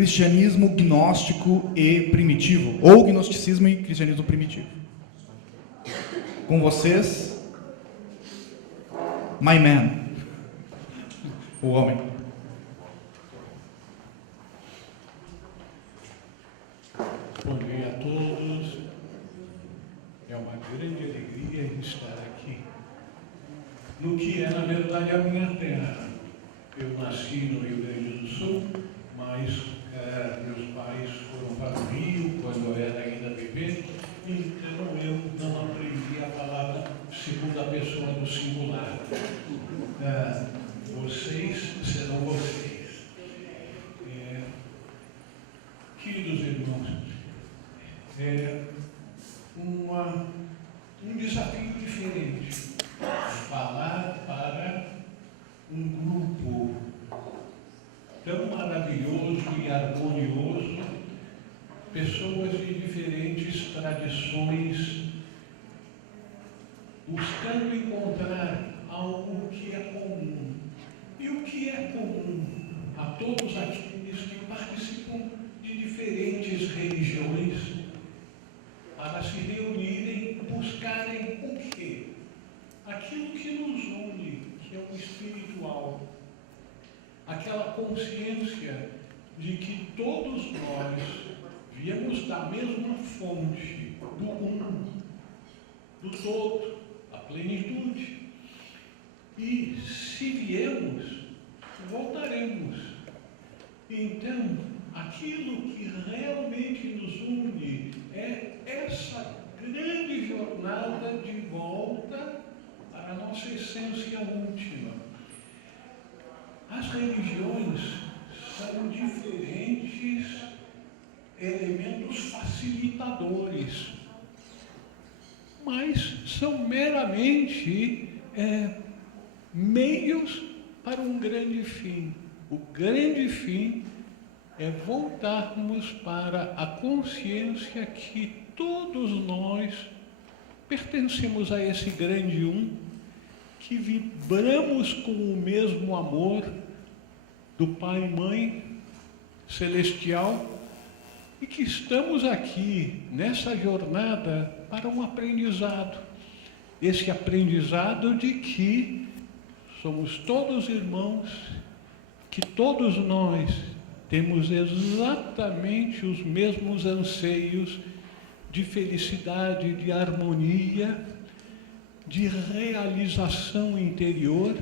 cristianismo gnóstico e primitivo, ou gnosticismo e cristianismo primitivo. Com vocês, my man, o homem. Bom dia a todos. É uma grande alegria estar aqui, no que é, na verdade, a minha terra. Eu nasci no Rio Grande do Sul, mas meus pais foram para o Rio quando eu era ainda bebê, então eu não aprendi a palavra segunda pessoa do singular. Vocês serão vocês. Queridos irmãos, é um desafio diferente falar para um grupo tão maravilhoso e harmonioso, pessoas de diferentes tradições, buscando encontrar algo que é comum. E o que é comum a todos aqueles que participam de diferentes religiões, para se reunirem, buscarem o quê? Aquilo que nos une, que é o espiritual. Aquela consciência de que todos nós viemos da mesma fonte, do todo, da plenitude. E se viemos, voltaremos. Então, aquilo que realmente nos une é essa grande jornada de volta para a nossa essência última. As religiões são diferentes elementos facilitadores, mas são meramente meios para um grande fim. O grande fim é voltarmos para a consciência que todos nós pertencemos a esse grande um, que vibramos com o mesmo amor do Pai e Mãe Celestial e que estamos aqui nessa jornada para um aprendizado. Esse aprendizado de que somos todos irmãos, que todos nós temos exatamente os mesmos anseios de felicidade, de harmonia, de realização interior.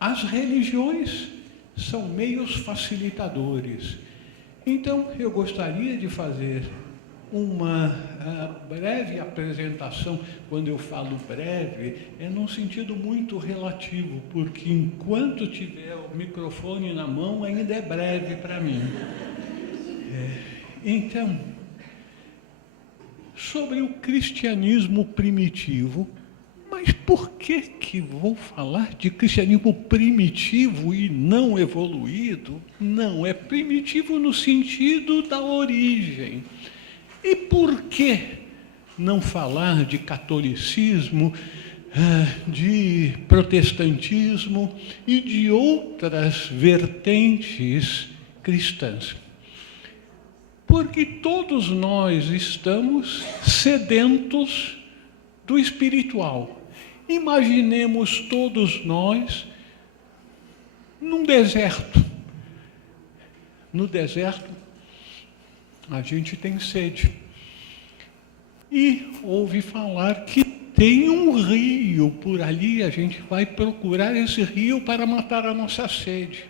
As religiões são meios facilitadores. Então, eu gostaria de fazer uma breve apresentação. Quando eu falo breve, é num sentido muito relativo, porque enquanto tiver o microfone na mão, ainda é breve para mim. Então, sobre o cristianismo primitivo, mas por que vou falar de cristianismo primitivo e não evoluído? Não, é primitivo no sentido da origem. E por que não falar de catolicismo, de protestantismo e de outras vertentes cristãs? Porque todos nós estamos sedentos do espiritual. Imaginemos todos nós num deserto. No deserto, a gente tem sede. E ouve falar que tem um rio por ali, a gente vai procurar esse rio para matar a nossa sede.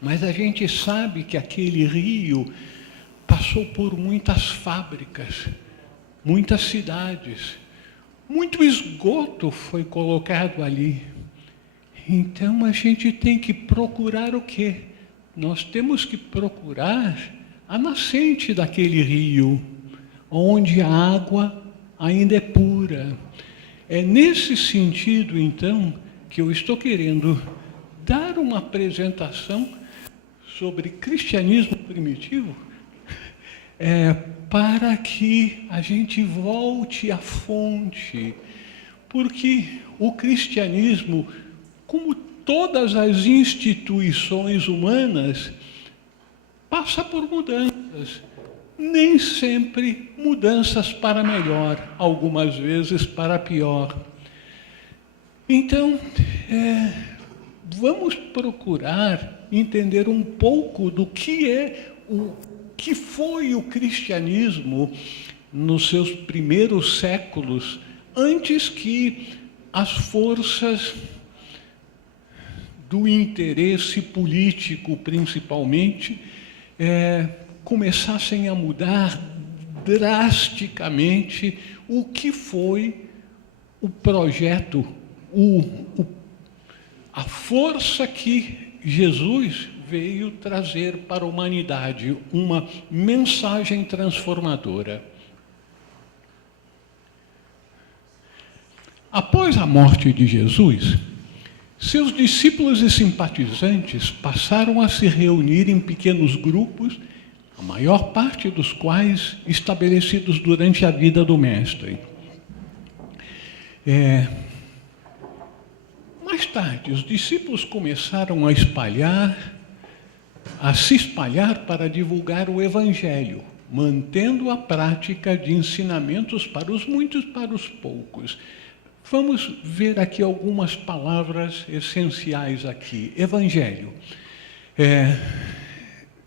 Mas a gente sabe que aquele rio passou por muitas fábricas, muitas cidades, muito esgoto foi colocado ali. Então a gente tem que procurar o quê? Nós temos que procurar a nascente daquele rio, onde a água ainda é pura. É nesse sentido, então, que eu estou querendo dar uma apresentação sobre cristianismo primitivo, para que a gente volte à fonte, porque o cristianismo, como todas as instituições humanas, passa por mudanças, nem sempre mudanças para melhor, algumas vezes para pior. Então, vamos procurar entender um pouco do que foi o cristianismo nos seus primeiros séculos, antes que as forças do interesse político, principalmente, começassem a mudar drasticamente o que foi o projeto, a força que Jesus veio trazer para a humanidade, uma mensagem transformadora. Após a morte de Jesus, seus discípulos e simpatizantes passaram a se reunir em pequenos grupos, a maior parte dos quais estabelecidos durante a vida do Mestre. Mais tarde, os discípulos começaram a se espalhar para divulgar o Evangelho, mantendo a prática de ensinamentos para os muitos e para os poucos. Vamos ver aqui algumas palavras essenciais aqui. Evangelho.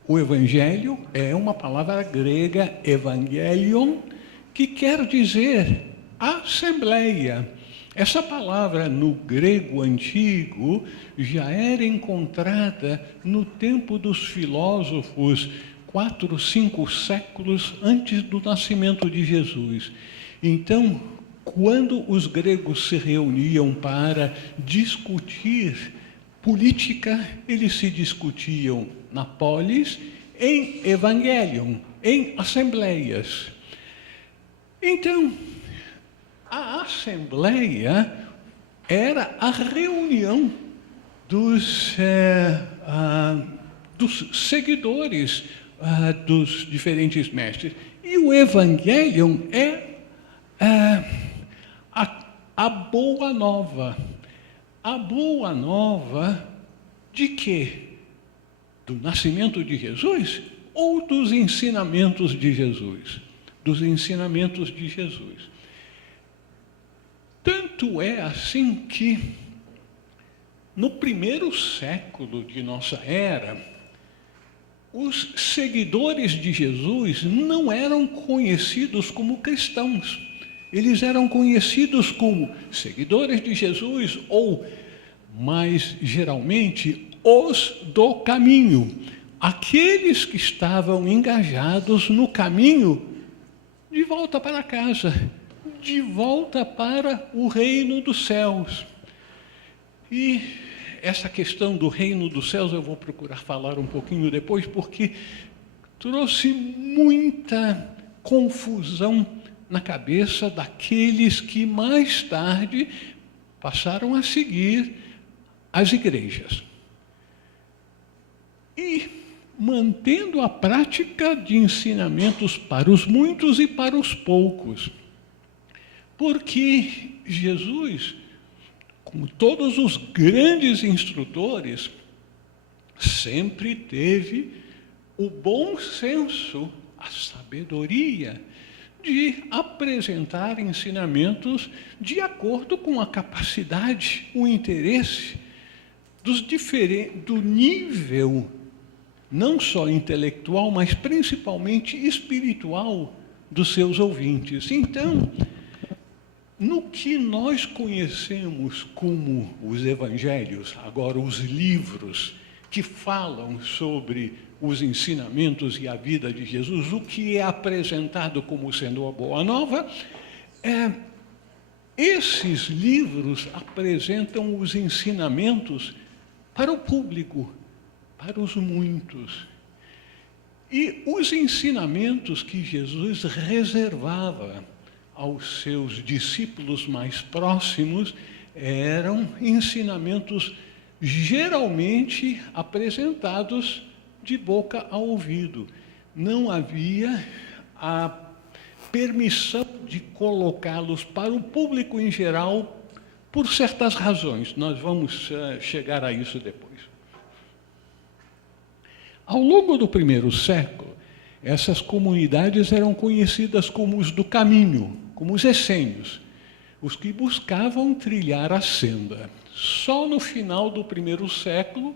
O Evangelho é uma palavra grega, evangelion, que quer dizer assembleia. Essa palavra no grego antigo já era encontrada no tempo dos filósofos 4, 5 séculos antes do nascimento de Jesus. Então, quando os gregos se reuniam para discutir política, eles se discutiam na polis, em evangelion, em assembleias. Então, a assembleia era a reunião dos seguidores dos diferentes mestres. E o Evangelion é a boa nova. A boa nova de quê? Do nascimento de Jesus ou dos ensinamentos de Jesus? Dos ensinamentos de Jesus. Tanto é assim que, no primeiro século de nossa era, os seguidores de Jesus não eram conhecidos como cristãos. Eles eram conhecidos como seguidores de Jesus ou, mais geralmente, os do caminho. Aqueles que estavam engajados no caminho de volta para casa, de volta para o reino dos céus. E essa questão do reino dos céus eu vou procurar falar um pouquinho depois, porque trouxe muita confusão na cabeça daqueles que mais tarde passaram a seguir as igrejas. E mantendo a prática de ensinamentos para os muitos e para os poucos. Porque Jesus, como todos os grandes instrutores, sempre teve o bom senso, a sabedoria de apresentar ensinamentos de acordo com a capacidade, o interesse do nível, não só intelectual, mas principalmente espiritual dos seus ouvintes. Então, no que nós conhecemos como os evangelhos, agora os livros que falam sobre os ensinamentos e a vida de Jesus, o que é apresentado como sendo a Boa Nova, esses livros apresentam os ensinamentos para o público, para os muitos. E os ensinamentos que Jesus reservava aos seus discípulos mais próximos eram ensinamentos geralmente apresentados de boca a ouvido. Não havia a permissão de colocá-los para o público em geral por certas razões. Nós vamos chegar a isso depois. Ao longo do primeiro século, essas comunidades eram conhecidas como os do caminho, como os essênios, os que buscavam trilhar a senda. Só no final do primeiro século,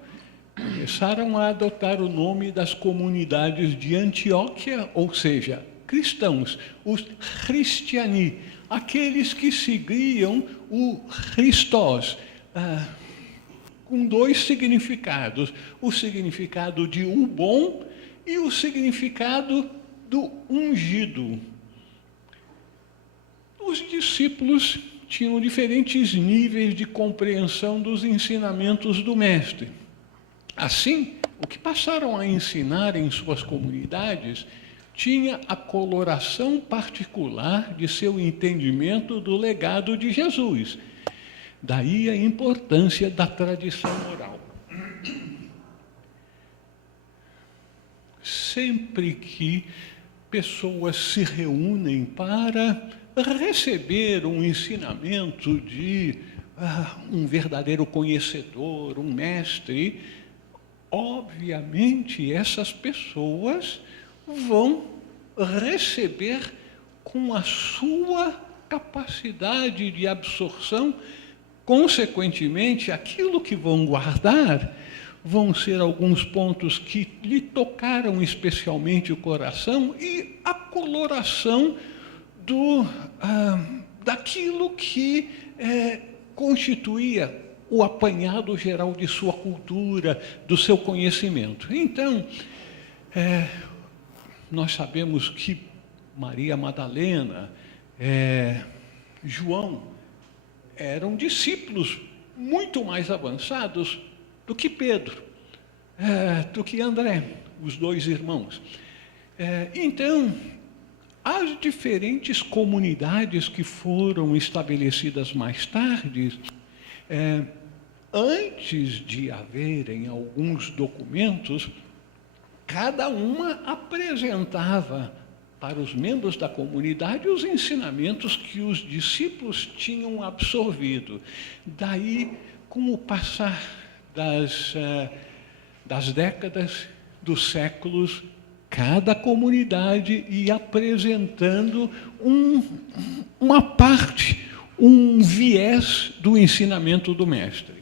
começaram a adotar o nome das comunidades de Antioquia, ou seja, cristãos, os Christiani, aqueles que seguiam o Christos, com dois significados, o significado de o bom e o significado do ungido. Os discípulos tinham diferentes níveis de compreensão dos ensinamentos do Mestre. Assim, o que passaram a ensinar em suas comunidades tinha a coloração particular de seu entendimento do legado de Jesus. Daí a importância da tradição oral. Sempre que pessoas se reúnem para receber um ensinamento de um verdadeiro conhecedor, um mestre, obviamente essas pessoas vão receber com a sua capacidade de absorção, consequentemente, aquilo que vão guardar vão ser alguns pontos que lhe tocaram especialmente o coração e a coloração daquilo que constituía o apanhado geral de sua cultura, do seu conhecimento. Então, nós sabemos que Maria Madalena, João, eram discípulos muito mais avançados do que Pedro, do que André, os dois irmãos. Então, as diferentes comunidades que foram estabelecidas mais tarde, antes de haverem alguns documentos, cada uma apresentava para os membros da comunidade os ensinamentos que os discípulos tinham absorvido. Daí, com o passar das décadas, dos séculos, cada comunidade ia apresentando uma parte, um viés do ensinamento do Mestre.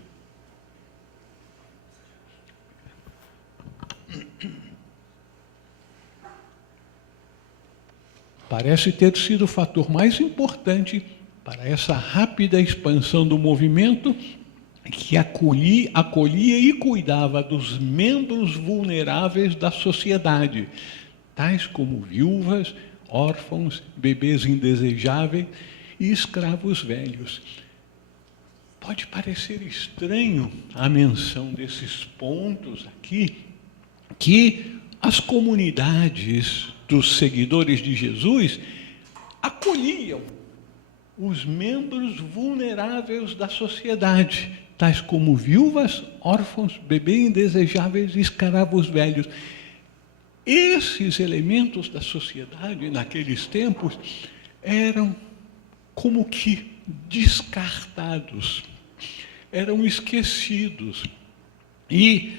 Parece ter sido o fator mais importante para essa rápida expansão do movimento que acolhia e cuidava dos membros vulneráveis da sociedade, tais como viúvas, órfãos, bebês indesejáveis e escravos velhos. Pode parecer estranho a menção desses pontos aqui, que as comunidades dos seguidores de Jesus acolhiam os membros vulneráveis da sociedade, tais como viúvas, órfãos, bebês indesejáveis e escravos velhos. Esses elementos da sociedade, naqueles tempos, eram como que descartados, eram esquecidos. E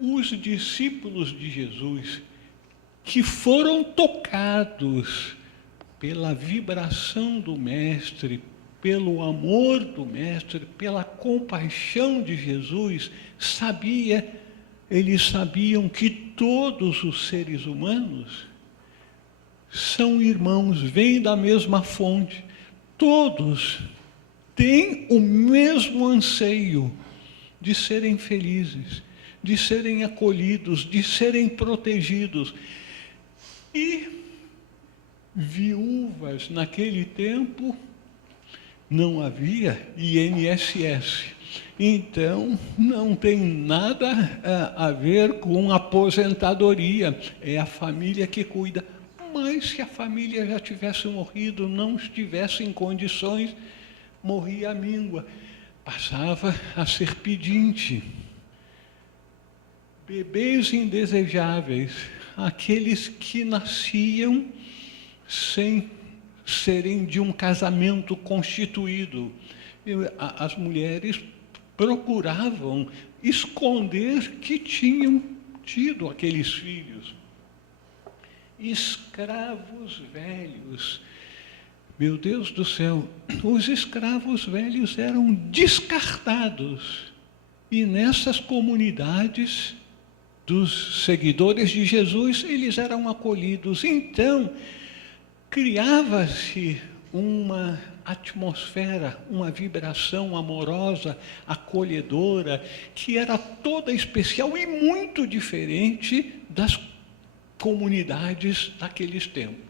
os discípulos de Jesus, que foram tocados pela vibração do Mestre, pelo amor do Mestre, pela compaixão de Jesus, eles sabiam que todos os seres humanos são irmãos, vêm da mesma fonte, todos têm o mesmo anseio de serem felizes, de serem acolhidos, de serem protegidos. E viúvas, naquele tempo, não havia INSS. Então, não tem nada a ver com aposentadoria, é a família que cuida. Mas se a família já tivesse morrido, não estivesse em condições, morria a míngua, passava a ser pedinte. Bebês indesejáveis, aqueles que nasciam sem serem de um casamento constituído. As mulheres procuravam esconder que tinham tido aqueles filhos. Escravos velhos. Meu Deus do céu, os escravos velhos eram descartados. E nessas comunidades dos seguidores de Jesus, eles eram acolhidos. Então, criava-se uma atmosfera, uma vibração amorosa, acolhedora, que era toda especial e muito diferente das comunidades daqueles tempos.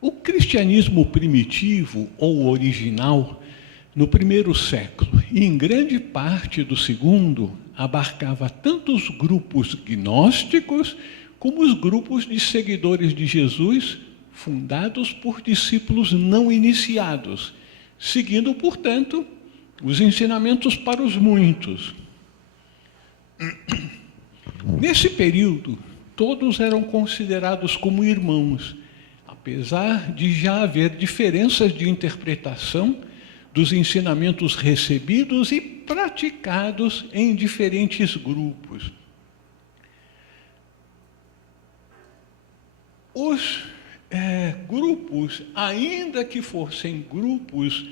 O cristianismo primitivo ou original, no primeiro século e em grande parte do segundo, abarcava tanto os grupos gnósticos como os grupos de seguidores de Jesus, fundados por discípulos não iniciados, seguindo, portanto, os ensinamentos para os muitos. Nesse período, todos eram considerados como irmãos, apesar de já haver diferenças de interpretação dos ensinamentos recebidos e praticados em diferentes grupos. Os grupos, ainda que fossem grupos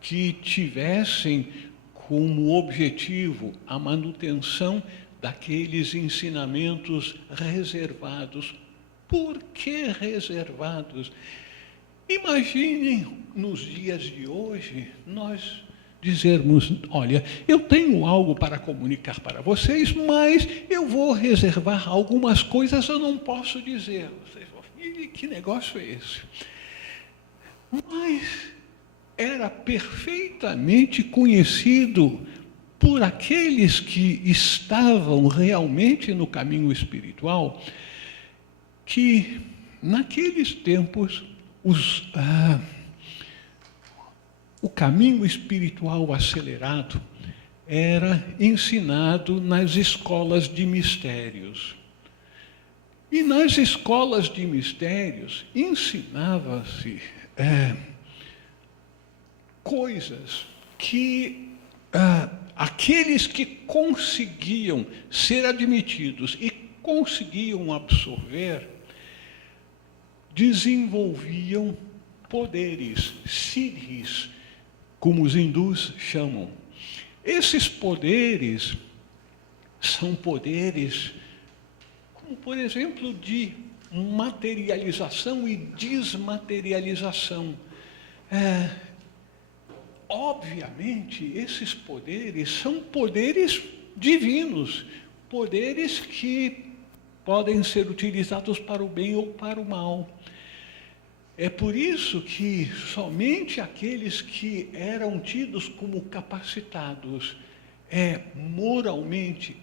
que tivessem como objetivo a manutenção daqueles ensinamentos reservados. Por que reservados? Imaginem, nos dias de hoje, nós dizermos, olha, eu tenho algo para comunicar para vocês, mas eu vou reservar algumas coisas, eu não posso dizer. Vocês vão, que negócio é esse? Mas era perfeitamente conhecido por aqueles que estavam realmente no caminho espiritual, que naqueles tempos o caminho espiritual acelerado era ensinado nas escolas de mistérios. E nas escolas de mistérios ensinava-se coisas que aqueles que conseguiam ser admitidos e conseguiam absorver, desenvolviam poderes, siddhis, como os hindus chamam. Esses poderes são poderes, como por exemplo, de materialização e desmaterialização. Obviamente, esses poderes são poderes divinos, poderes que podem ser utilizados para o bem ou para o mal. É por isso que somente aqueles que eram tidos como capacitados moralmente,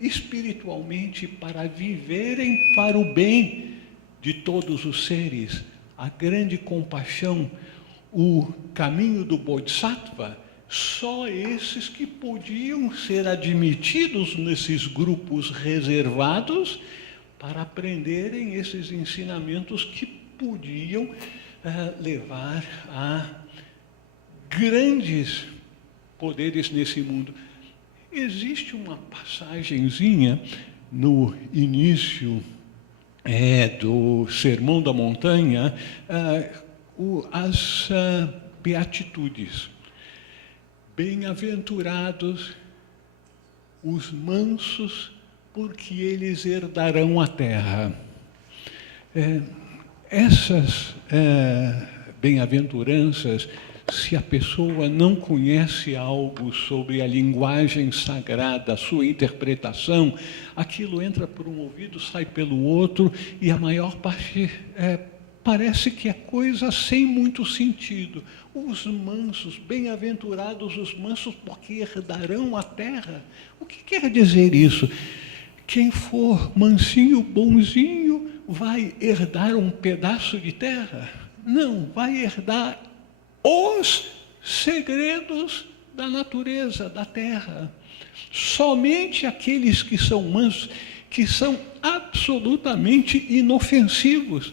espiritualmente, para viverem para o bem de todos os seres, a grande compaixão, o caminho do Bodhisattva, só esses que podiam ser admitidos nesses grupos reservados para aprenderem esses ensinamentos que podiam levar a grandes poderes nesse mundo. Existe uma passagenzinha no início do Sermão da Montanha, as beatitudes. Bem-aventurados os mansos, porque eles herdarão a terra. Essas bem-aventuranças, se a pessoa não conhece algo sobre a linguagem sagrada, a sua interpretação, aquilo entra por um ouvido, sai pelo outro, e a maior parte parece que é coisa sem muito sentido. Os mansos, bem-aventurados os mansos, porque herdarão a terra. O que quer dizer isso? Quem for mansinho, bonzinho, vai herdar um pedaço de terra? Não, vai herdar os segredos da natureza, da terra. Somente aqueles que são mansos, que são absolutamente inofensivos,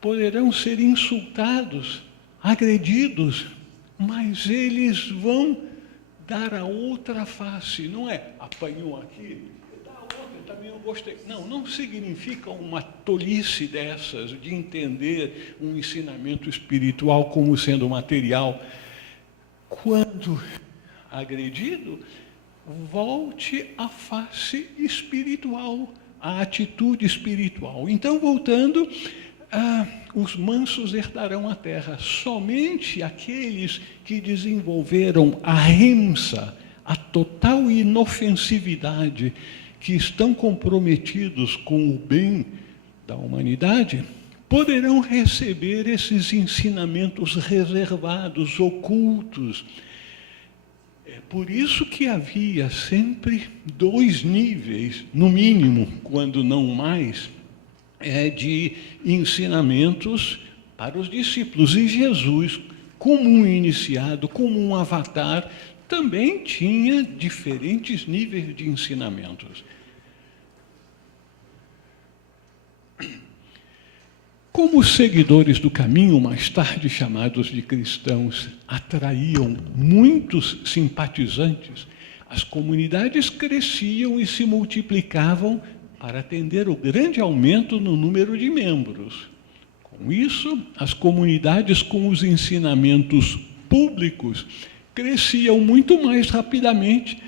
poderão ser insultados, agredidos, mas eles vão dar a outra face, não é apanhou aqui, dá a outra, também eu gostei. Não, não significa uma tolice dessas de entender um ensinamento espiritual como sendo material. Quando agredido, volte à face espiritual, à atitude espiritual. Então, voltando, os mansos herdarão a terra. Somente aqueles que desenvolveram a remsa, a total inofensividade, que estão comprometidos com o bem da humanidade, poderão receber esses ensinamentos reservados, ocultos. É por isso que havia sempre 2 níveis, no mínimo, quando não mais, de ensinamentos para os discípulos. E Jesus, como um iniciado, como um avatar, também tinha diferentes níveis de ensinamentos. Como os seguidores do caminho, mais tarde chamados de cristãos, atraíam muitos simpatizantes, as comunidades cresciam e se multiplicavam para atender o grande aumento no número de membros. Com isso, as comunidades com os ensinamentos públicos cresciam muito mais rapidamente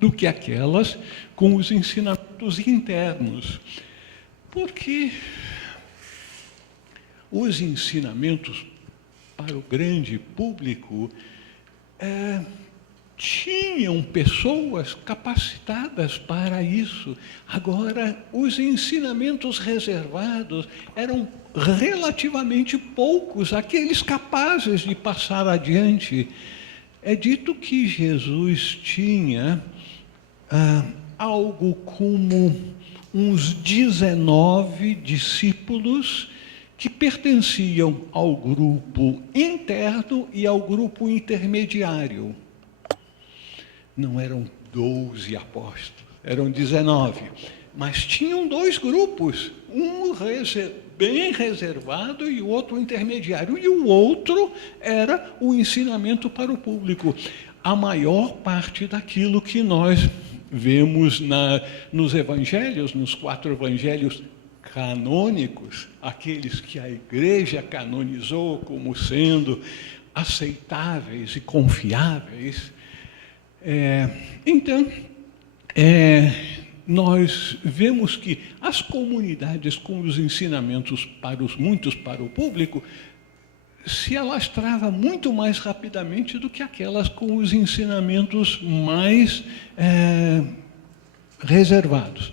do que aquelas com os ensinamentos internos. Porque os ensinamentos para o grande público tinham pessoas capacitadas para isso. Agora, os ensinamentos reservados eram relativamente poucos, aqueles capazes de passar adiante. É dito que Jesus tinha algo como uns 19 discípulos que pertenciam ao grupo interno e ao grupo intermediário. Não eram 12 apóstolos, eram 19. Mas tinham 2 grupos, um bem reservado e o outro intermediário. E o outro era o ensinamento para o público. A maior parte daquilo que nós vemos nos evangelhos, nos 4 evangelhos canônicos, aqueles que a Igreja canonizou como sendo aceitáveis e confiáveis. Então, nós vemos que as comunidades com os ensinamentos para os muitos, para o público, se alastrava muito mais rapidamente do que aquelas com os ensinamentos mais reservados.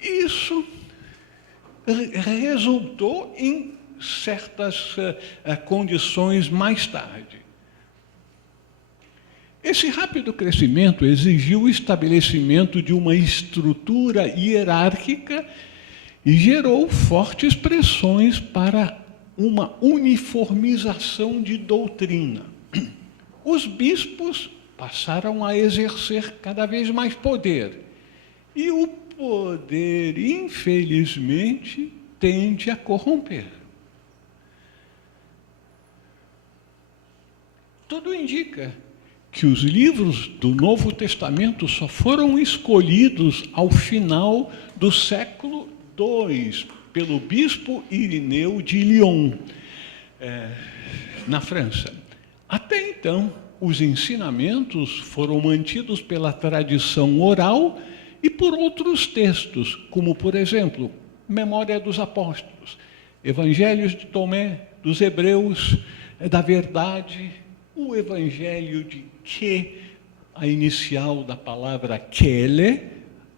Isso resultou em certas condições mais tarde. Esse rápido crescimento exigiu o estabelecimento de uma estrutura hierárquica e gerou fortes pressões para uma uniformização de doutrina. Os bispos passaram a exercer cada vez mais poder. E o poder, infelizmente, tende a corromper. Tudo indica que os livros do Novo Testamento só foram escolhidos ao final do século II, pelo bispo Irineu de Lyon, na França. Até então, os ensinamentos foram mantidos pela tradição oral e por outros textos, como, por exemplo, Memória dos Apóstolos, Evangelhos de Tomé, dos Hebreus, da Verdade, o Evangelho de Que, a inicial da palavra Quelle,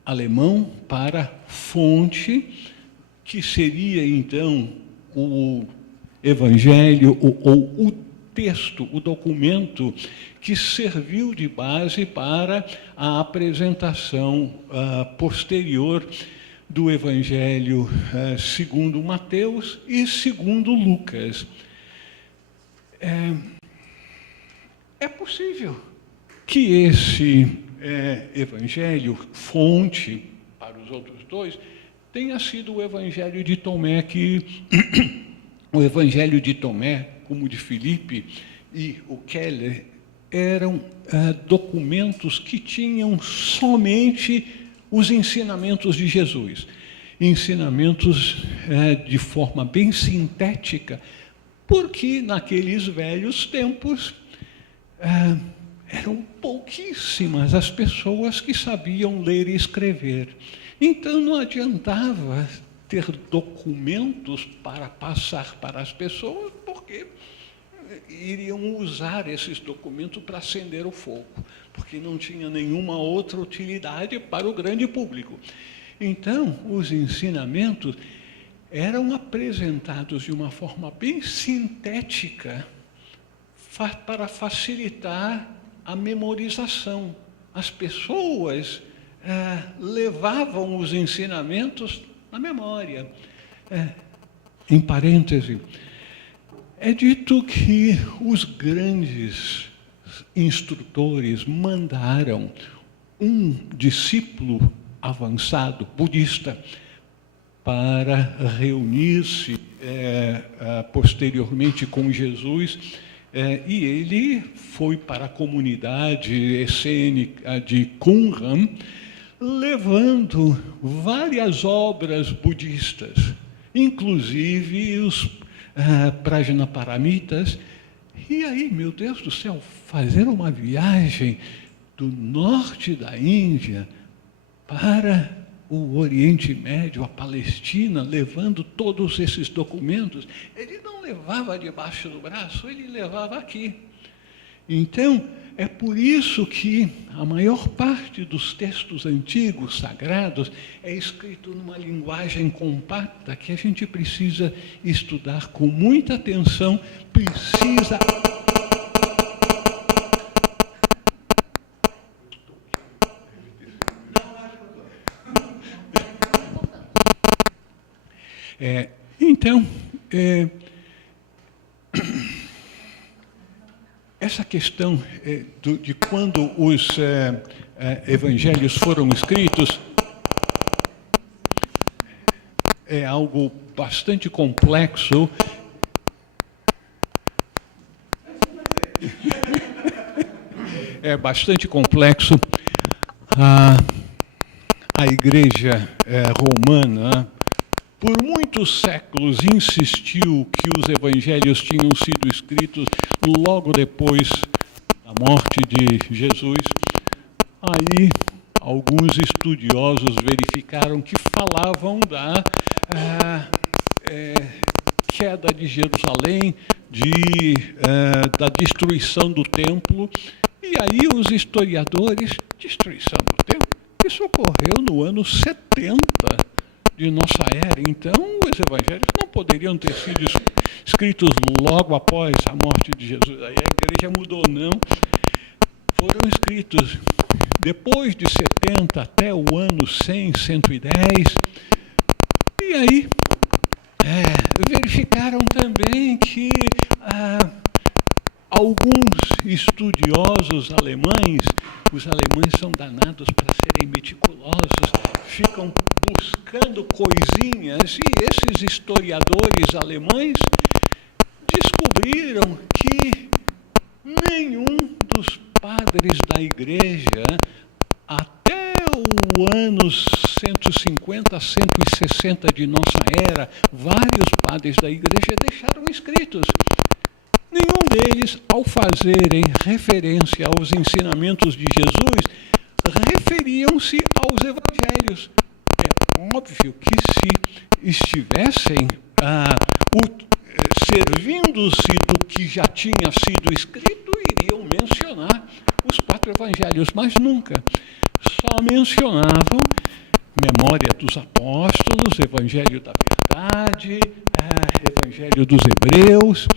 alemão, para fonte, que seria, então, o Evangelho, ou o texto, o documento que serviu de base para a apresentação posterior do Evangelho segundo Mateus e segundo Lucas. É possível que esse Evangelho, fonte para os outros 2, tenha sido o Evangelho de Tomé, o Evangelho de Tomé, como o de Filipe, e o Keller, eram documentos que tinham somente os ensinamentos de Jesus. Ensinamentos de forma bem sintética, porque naqueles velhos tempos eram pouquíssimas as pessoas que sabiam ler e escrever. Então não adiantava ter documentos para passar para as pessoas, porque iriam usar esses documentos para acender o fogo, porque não tinha nenhuma outra utilidade para o grande público. Então, os ensinamentos eram apresentados de uma forma bem sintética para facilitar a memorização. As pessoas levavam os ensinamentos na memória. Em parêntese, é dito que os grandes instrutores mandaram um discípulo avançado budista para reunir-se posteriormente com Jesus, e ele foi para a comunidade essênica de Qumran, levando várias obras budistas, inclusive os Prajnaparamitas. E aí, meu Deus do céu, fazer uma viagem do norte da Índia para o Oriente Médio, a Palestina, levando todos esses documentos. Ele não levava debaixo do braço, ele levava aqui. Então, é por isso que a maior parte dos textos antigos, sagrados, é escrito numa linguagem compacta que a gente precisa estudar com muita atenção, precisa... Então, essa questão de quando os evangelhos foram escritos é algo bastante complexo. É bastante complexo. A Igreja romana, por muitos séculos, insistiu que os evangelhos tinham sido escritos logo depois da morte de Jesus. Aí, alguns estudiosos verificaram que falavam da queda de Jerusalém, da destruição do templo. E aí os historiadores, destruição do templo, isso ocorreu no ano 70 de nossa era. Então, os evangelhos não poderiam ter sido escritos logo após a morte de Jesus. Aí a igreja mudou, não. Foram escritos depois de 70 até o ano 100, 110. E aí verificaram também que alguns estudiosos alemães, os alemães são danados para serem meticulosos, ficam buscando coisinhas, e esses historiadores alemães descobriram que nenhum dos padres da igreja, até o ano 150, 160 de nossa era, vários padres da igreja deixaram escritos. Nenhum deles, ao fazerem referência aos ensinamentos de Jesus, referiam-se aos evangelhos. É óbvio que se estivessem servindo-se do que já tinha sido escrito, iriam mencionar os 4 evangelhos, mas nunca. Só mencionavam Memória dos Apóstolos, Evangelho da Verdade, Evangelho dos Hebreus.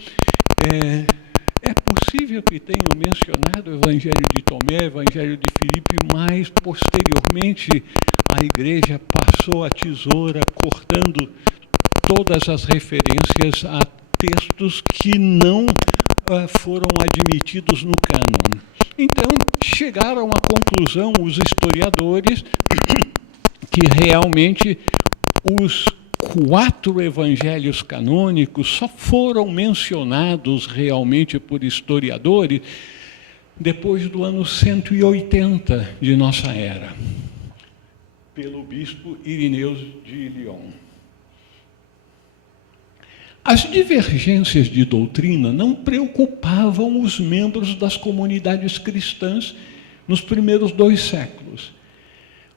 É possível que tenham mencionado o Evangelho de Tomé, o Evangelho de Filipe, mas, posteriormente, a igreja passou a tesoura, cortando todas as referências a textos que não foram admitidos no cânon. Então, chegaram à conclusão, os historiadores, que realmente os 4 evangelhos canônicos só foram mencionados realmente por historiadores depois do ano 180 de nossa era, pelo bispo Irineu de Lyon. As divergências de doutrina não preocupavam os membros das comunidades cristãs nos primeiros 2 séculos.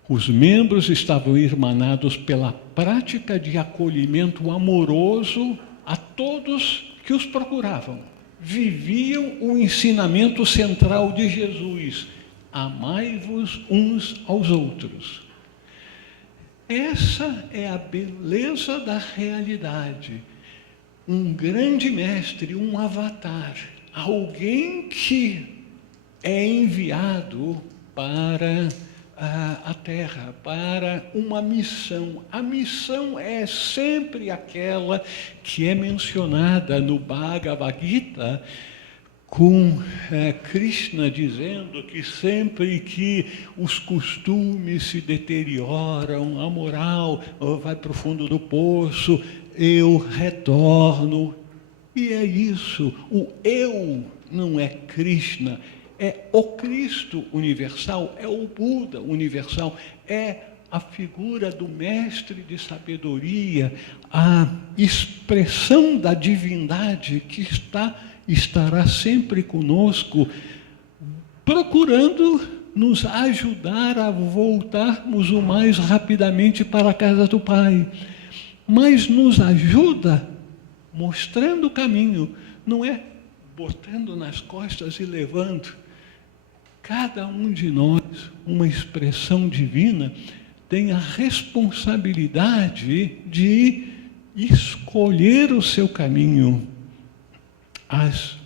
Os membros estavam irmanados pela prática de acolhimento amoroso a todos que os procuravam. Viviam o ensinamento central de Jesus: amai-vos uns aos outros. Essa é a beleza da realidade. Um grande mestre, um avatar, alguém que é enviado para a Terra, para uma missão. A missão é sempre aquela que é mencionada no Bhagavad Gita, com Krishna dizendo que sempre que os costumes se deterioram, a moral vai para o fundo do poço, eu retorno. E é isso, o eu não é Krishna, é o Cristo universal, é o Buda universal, é a figura do mestre de sabedoria, a expressão da divindade que estará sempre conosco, procurando nos ajudar a voltarmos o mais rapidamente para a casa do Pai. Mas nos ajuda mostrando o caminho, não é botando nas costas e levando. Cada um de nós, uma expressão divina, tem a responsabilidade de escolher o seu caminho. As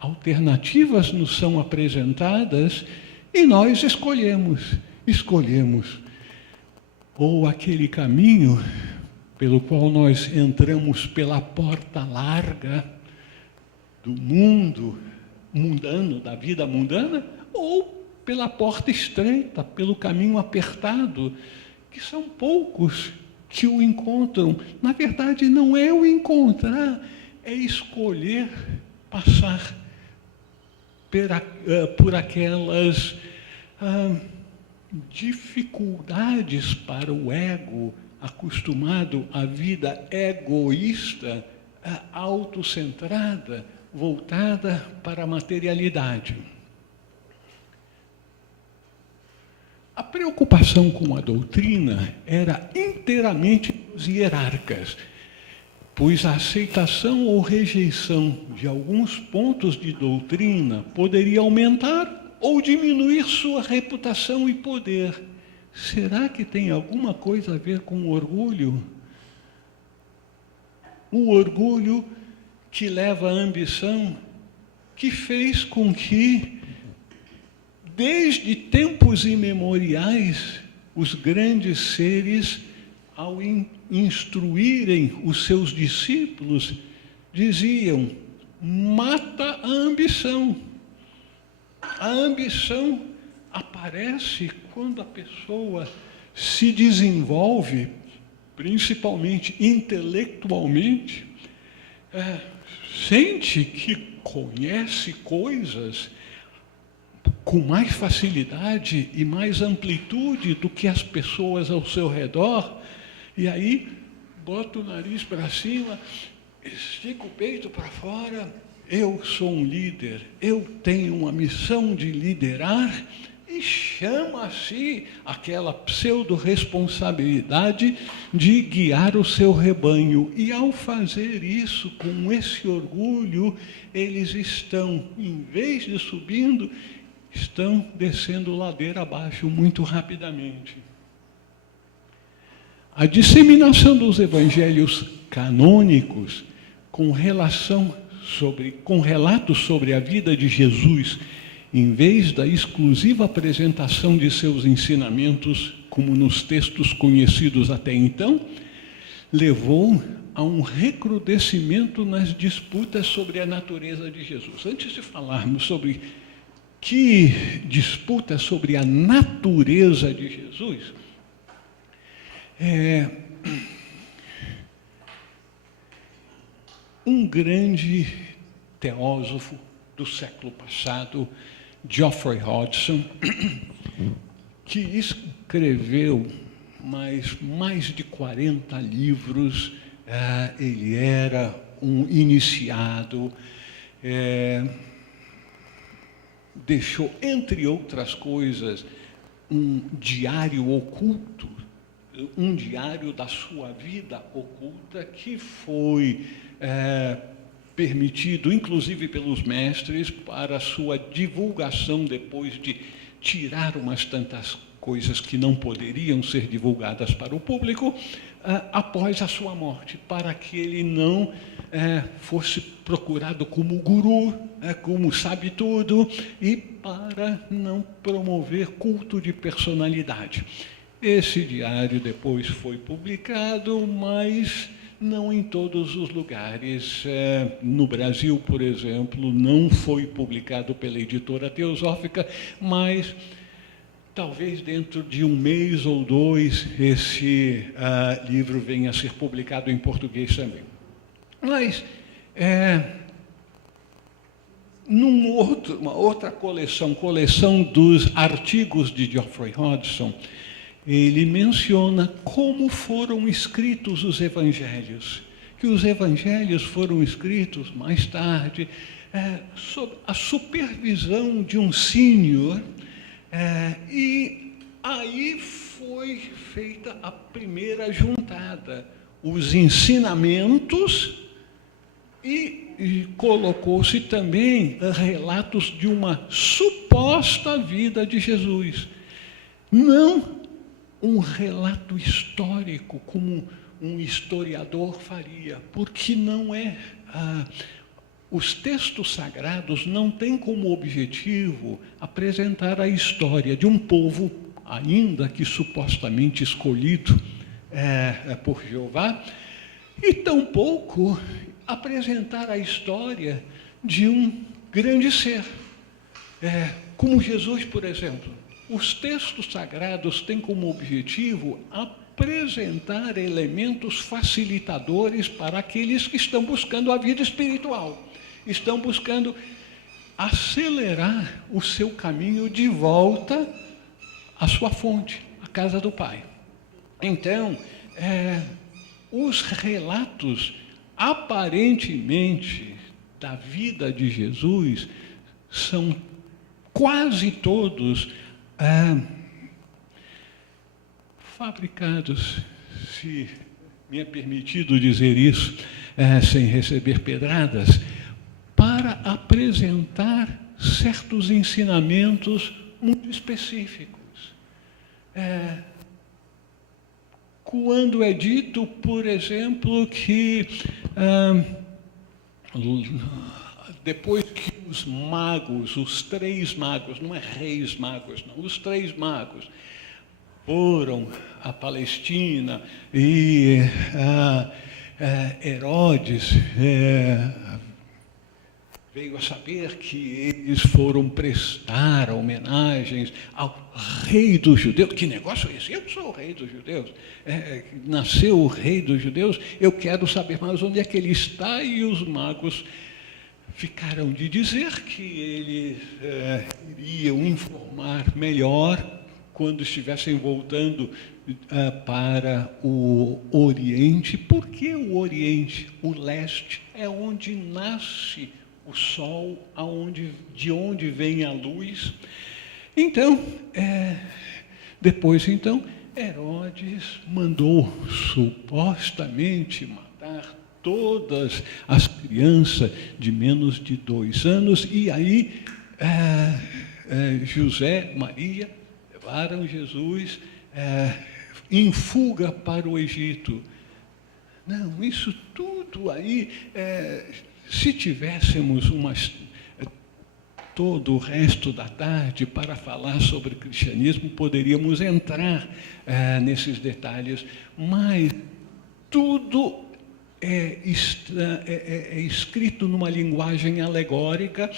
alternativas nos são apresentadas e nós escolhemos. Ou aquele caminho pelo qual nós entramos pela porta larga do mundo mundano, da vida mundana, ou pela porta estreita, pelo caminho apertado, que são poucos que o encontram. Na verdade, não é o encontrar, é escolher passar por aquelas dificuldades para o ego, acostumado à vida egoísta, autocentrada, voltada para a materialidade. A preocupação com a doutrina era inteiramente dos hierarcas, pois a aceitação ou rejeição de alguns pontos de doutrina poderia aumentar ou diminuir sua reputação e poder. Será que tem alguma coisa a ver com o orgulho? O orgulho que leva à ambição, que fez com que, desde tempos imemoriais, os grandes seres, ao instruírem os seus discípulos, diziam: mata a ambição. A ambição aparece quando a pessoa se desenvolve, principalmente intelectualmente, sente que conhece coisas com mais facilidade e mais amplitude do que as pessoas ao seu redor, e aí bota o nariz para cima, estica o peito para fora: eu sou um líder, eu tenho uma missão de liderar, e chama a si aquela pseudo-responsabilidade de guiar o seu rebanho. E ao fazer isso, com esse orgulho, eles estão, em vez de subindo, estão descendo ladeira abaixo muito rapidamente. A disseminação dos evangelhos canônicos com relatos sobre a vida de Jesus, em vez da exclusiva apresentação de seus ensinamentos, como nos textos conhecidos até então, levou a um recrudescimento nas disputas sobre a natureza de Jesus. Antes de falarmos sobre que disputa sobre a natureza de Jesus, um grande teósofo do século passado Geoffrey Hodgson, que escreveu mais de 40 livros. Ele era um iniciado, deixou, entre outras coisas, um diário oculto, um diário da sua vida oculta, que foi permitido, inclusive pelos mestres, para a sua divulgação depois de tirar umas tantas coisas que não poderiam ser divulgadas para o público, após a sua morte, para que ele não fosse procurado como guru, como sabe tudo, e para não promover culto de personalidade. Esse diário depois foi publicado, mas não em todos os lugares. No Brasil, por exemplo, não foi publicado pela Editora Teosófica, mas talvez dentro de um mês ou dois esse livro venha a ser publicado em português também. Mas, uma outra coleção dos artigos de Geoffrey Hodgson, ele menciona como foram escritos os evangelhos, que os evangelhos foram escritos mais tarde, sob a supervisão de um sênior, e aí foi feita a primeira juntada, os ensinamentos, e colocou-se também relatos de uma suposta vida de Jesus. Não um relato histórico, como um historiador faria, porque não é... os textos sagrados não têm como objetivo apresentar a história de um povo, ainda que supostamente escolhido por Jeová, e tampouco apresentar a história de um grande ser, como Jesus, por exemplo. Os textos sagrados têm como objetivo apresentar elementos facilitadores para aqueles que estão buscando a vida espiritual, estão buscando acelerar o seu caminho de volta à sua fonte, à casa do Pai. Então, os relatos, aparentemente, da vida de Jesus são quase todos fabricados, se me é permitido dizer isso, sem receber pedradas, para apresentar certos ensinamentos muito específicos. Quando é dito, por exemplo, que depois que os magos, os 3 magos, não é reis magos, não, os 3 magos foram à Palestina e Herodes veio a saber que eles foram prestar homenagens ao rei dos judeus. Que negócio é esse? Eu sou o rei dos judeus. Nasceu o rei dos judeus, eu quero saber mais onde é que ele está, e os magos ficaram de dizer que eles iriam informar melhor quando estivessem voltando para o Oriente. Porque o Oriente, o leste, é onde nasce o sol, de onde vem a luz. Então, depois, Herodes mandou supostamente matar todas as crianças de menos de 2 anos, e aí José, Maria, levaram Jesus em fuga para o Egito. Não, isso tudo aí, se tivéssemos todo o resto da tarde para falar sobre cristianismo, poderíamos entrar nesses detalhes, mas tudo é escrito numa linguagem alegórica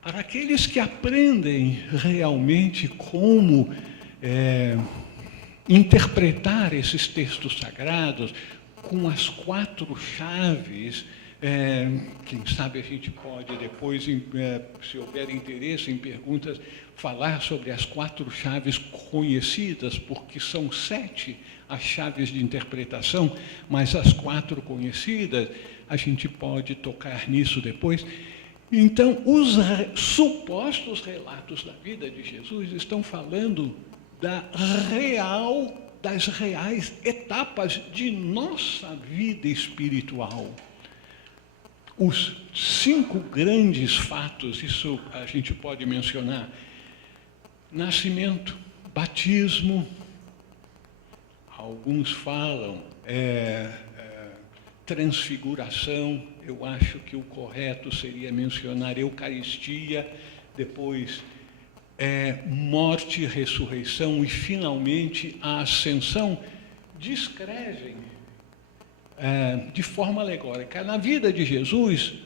para aqueles que aprendem realmente como interpretar esses textos sagrados com as 4 chaves Quem sabe a gente pode depois, se houver interesse em perguntas, falar sobre as 4 chaves conhecidas, porque são 7 as chaves de interpretação, mas as 4 conhecidas, a gente pode tocar nisso depois. Então, os supostos relatos da vida de Jesus estão falando das reais etapas de nossa vida espiritual. Os 5 grandes fatos, isso a gente pode mencionar: nascimento, batismo, alguns falam transfiguração, eu acho que o correto seria mencionar Eucaristia, depois morte, ressurreição e, finalmente, a ascensão. Descrevem de forma alegórica na vida de Jesus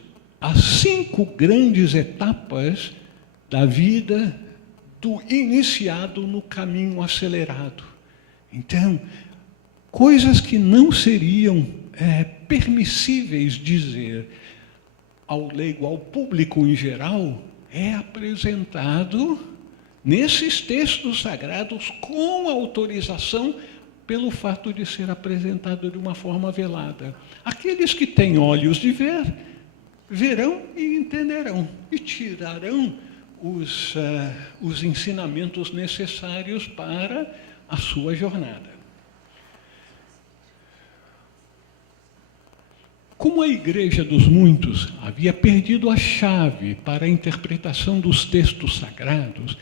as 5 grandes etapas da vida do iniciado no caminho acelerado. Então, coisas que não seriam permissíveis dizer ao leigo, ao público em geral, é apresentado nesses textos sagrados com autorização, pelo fato de ser apresentado de uma forma velada. Aqueles que têm olhos de ver, verão e entenderão, e tirarão os ensinamentos necessários para a sua jornada. Como a Igreja dos Muitos havia perdido a chave para a interpretação dos textos sagrados,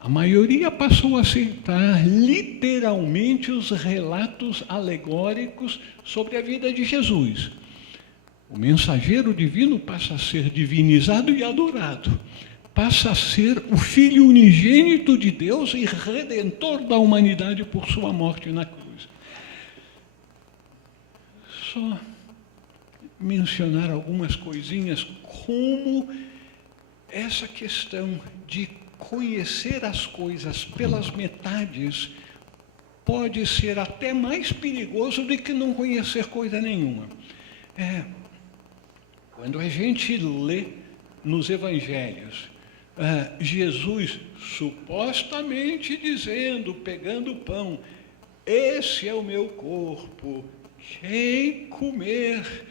a maioria passou a aceitar literalmente os relatos alegóricos sobre a vida de Jesus. O mensageiro divino passa a ser divinizado e adorado, passa a ser o Filho unigênito de Deus e redentor da humanidade por sua morte na cruz. Só mencionar algumas coisinhas, como essa questão de conhecer as coisas pelas metades pode ser até mais perigoso do que não conhecer coisa nenhuma. Quando a gente lê nos evangelhos, Jesus supostamente dizendo, pegando o pão, esse é o meu corpo, quem comer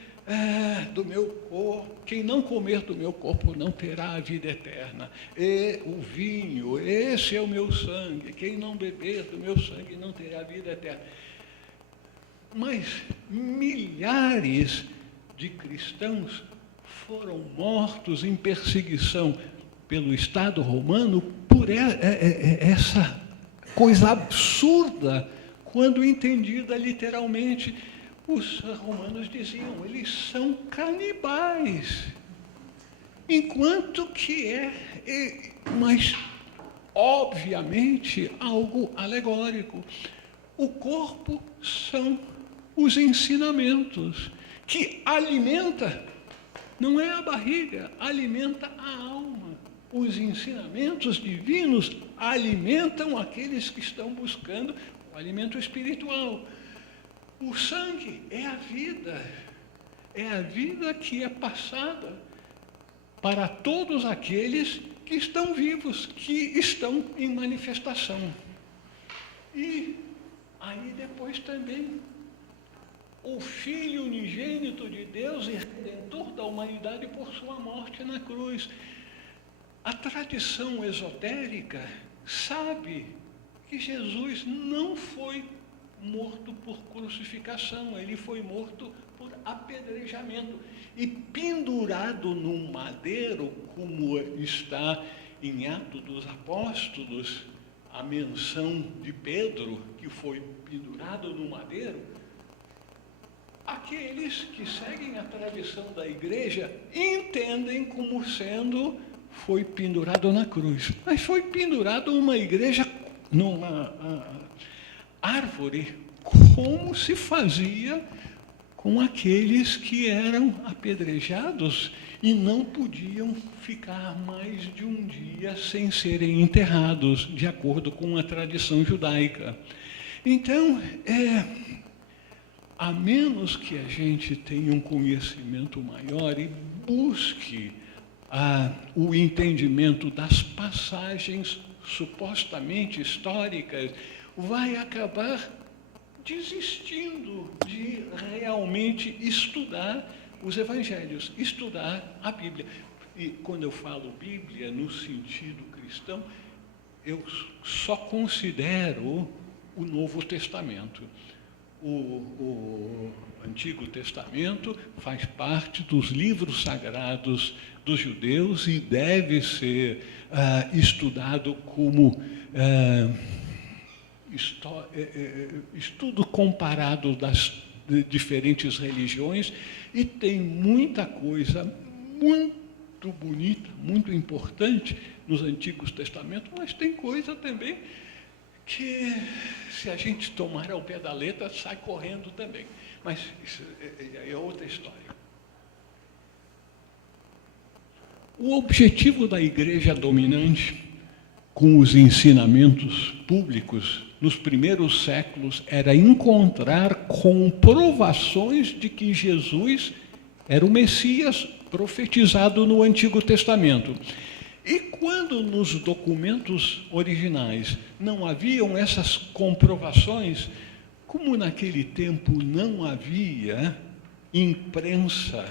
do meu corpo, quem não comer do meu corpo não terá a vida eterna. E o vinho, esse é o meu sangue, quem não beber do meu sangue não terá a vida eterna. Mas milhares de cristãos foram mortos em perseguição pelo Estado romano por essa coisa absurda, quando entendida literalmente. Os romanos diziam, eles são canibais, enquanto que mas obviamente algo alegórico. O corpo são os ensinamentos, que alimenta, não é a barriga, alimenta a alma. Os ensinamentos divinos alimentam aqueles que estão buscando o alimento espiritual. O sangue é a vida que é passada para todos aqueles que estão vivos, que estão em manifestação. E aí depois também, o Filho unigênito de Deus e Redentor da humanidade por sua morte na cruz. A tradição esotérica sabe que Jesus não foi morto por crucificação, ele foi morto por apedrejamento e pendurado num madeiro, como está em Atos dos Apóstolos, a menção de Pedro, que foi pendurado no madeiro. Aqueles que seguem a tradição da igreja entendem como sendo foi pendurado na cruz, mas foi pendurado numa igreja, numa árvore, como se fazia com aqueles que eram apedrejados e não podiam ficar mais de um dia sem serem enterrados, de acordo com a tradição judaica. Então, a menos que a gente tenha um conhecimento maior e busque o entendimento das passagens supostamente históricas, vai acabar desistindo de realmente estudar os evangelhos, estudar a Bíblia. E quando eu falo Bíblia no sentido cristão, eu só considero o Novo Testamento. O Antigo Testamento faz parte dos livros sagrados dos judeus e deve ser estudado como estudo comparado das diferentes religiões, e tem muita coisa muito bonita, muito importante nos Antigos Testamentos, mas tem coisa também que, se a gente tomar ao pé da letra, sai correndo também. Mas isso é outra história. O objetivo da igreja dominante, com os ensinamentos públicos, nos primeiros séculos, era encontrar comprovações de que Jesus era o Messias profetizado no Antigo Testamento. E quando nos documentos originais não haviam essas comprovações, como naquele tempo não havia imprensa,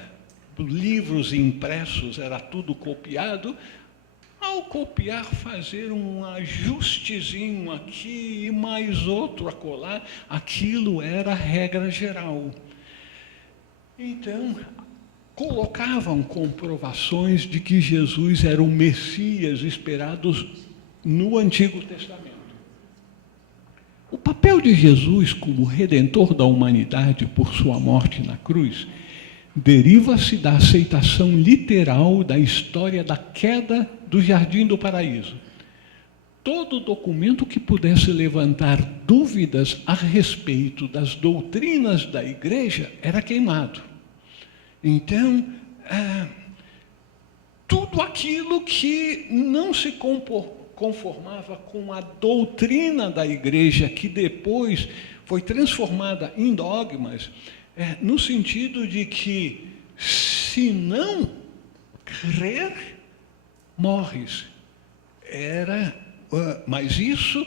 livros impressos, era tudo copiado, ao copiar, fazer um ajustezinho aqui e mais outro acolá, aquilo era a regra geral. Então, colocavam comprovações de que Jesus era o Messias esperados no Antigo Testamento. O papel de Jesus como redentor da humanidade por sua morte na cruz deriva-se da aceitação literal da história da queda do Jardim do Paraíso. Todo documento que pudesse levantar dúvidas a respeito das doutrinas da igreja era queimado. Então, tudo aquilo que não se conformava com a doutrina da igreja, que depois foi transformada em dogmas, no sentido de que, se não crer, morres. Mas isso,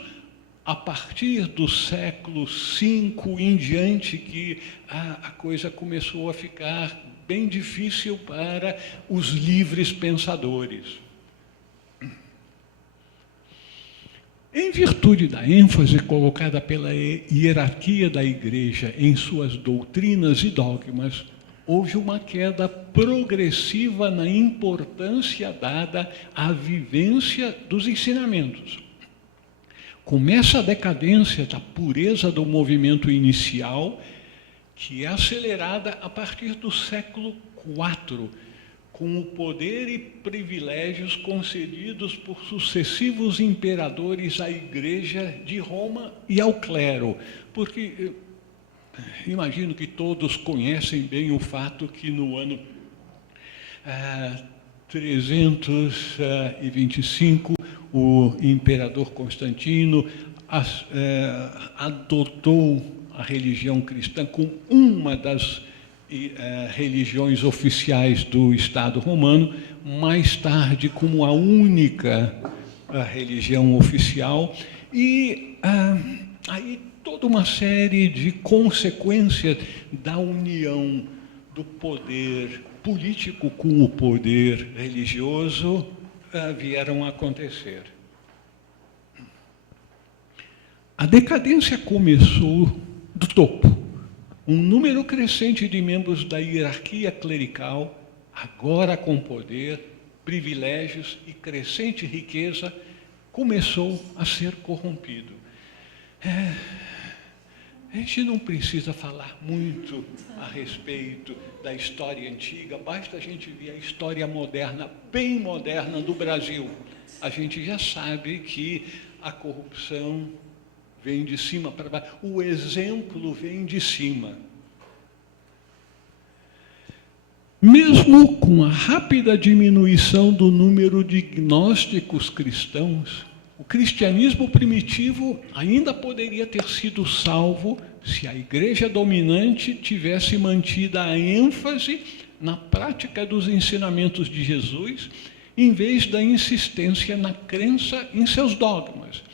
a partir do século V em diante, que a coisa começou a ficar bem difícil para os livres pensadores. Em virtude da ênfase colocada pela hierarquia da igreja em suas doutrinas e dogmas, houve uma queda progressiva na importância dada à vivência dos ensinamentos. Começa a decadência da pureza do movimento inicial, que é acelerada a partir do século IV, com o poder e privilégios concedidos por sucessivos imperadores à Igreja de Roma e ao clero, porque imagino que todos conhecem bem o fato que no ano 325 o imperador Constantino adotou a religião cristã como uma das religiões oficiais do Estado romano, mais tarde como a única religião oficial, e aí toda uma série de consequências da união do poder político com o poder religioso vieram a acontecer. A decadência começou do topo. Um número crescente de membros da hierarquia clerical, agora com poder, privilégios e crescente riqueza, começou a ser corrompido. A gente não precisa falar muito a respeito da história antiga, basta a gente ver a história moderna, bem moderna do Brasil. A gente já sabe que a corrupção vem de cima para baixo, o exemplo vem de cima. Mesmo com a rápida diminuição do número de gnósticos cristãos, o cristianismo primitivo ainda poderia ter sido salvo se a igreja dominante tivesse mantido a ênfase na prática dos ensinamentos de Jesus, em vez da insistência na crença em seus dogmas.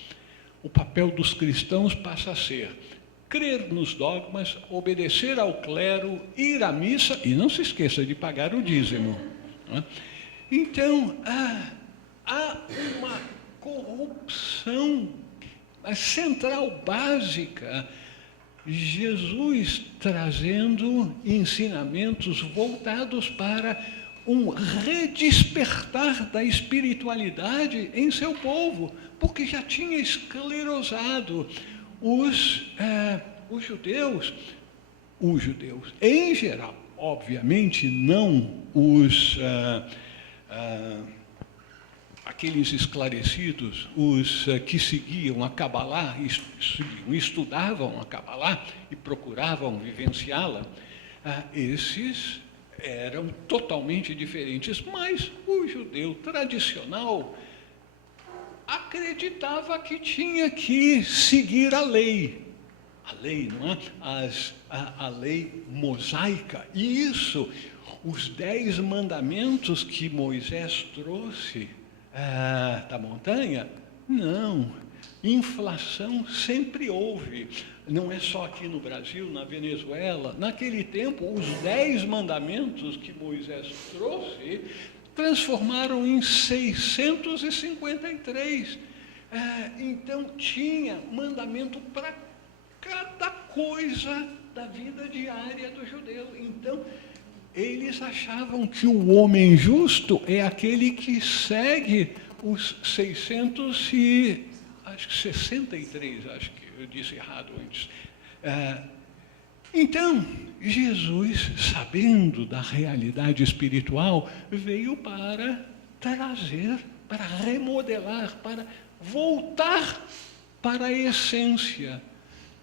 O papel dos cristãos passa a ser crer nos dogmas, obedecer ao clero, ir à missa e não se esqueça de pagar o dízimo. Então, há uma corrupção central, básica. Jesus trazendo ensinamentos voltados para um redespertar da espiritualidade em seu povo, porque já tinha esclerosado os judeus em geral, obviamente não aqueles esclarecidos, os que seguiam a Cabalá, estudavam a Cabalá e procuravam vivenciá-la, esses eram totalmente diferentes, mas o judeu tradicional acreditava que tinha que seguir a lei, não é? A lei mosaica, e isso, os 10 mandamentos que Moisés trouxe da montanha, não, inflação sempre houve, não é só aqui no Brasil, na Venezuela, naquele tempo, os 10 mandamentos que Moisés trouxe, transformaram em 653, então tinha mandamento para cada coisa da vida diária do judeu, então eles achavam que o homem justo é aquele que segue os 663, acho que eu disse errado antes. Então, Jesus, sabendo da realidade espiritual, veio para trazer, para remodelar, para voltar para a essência,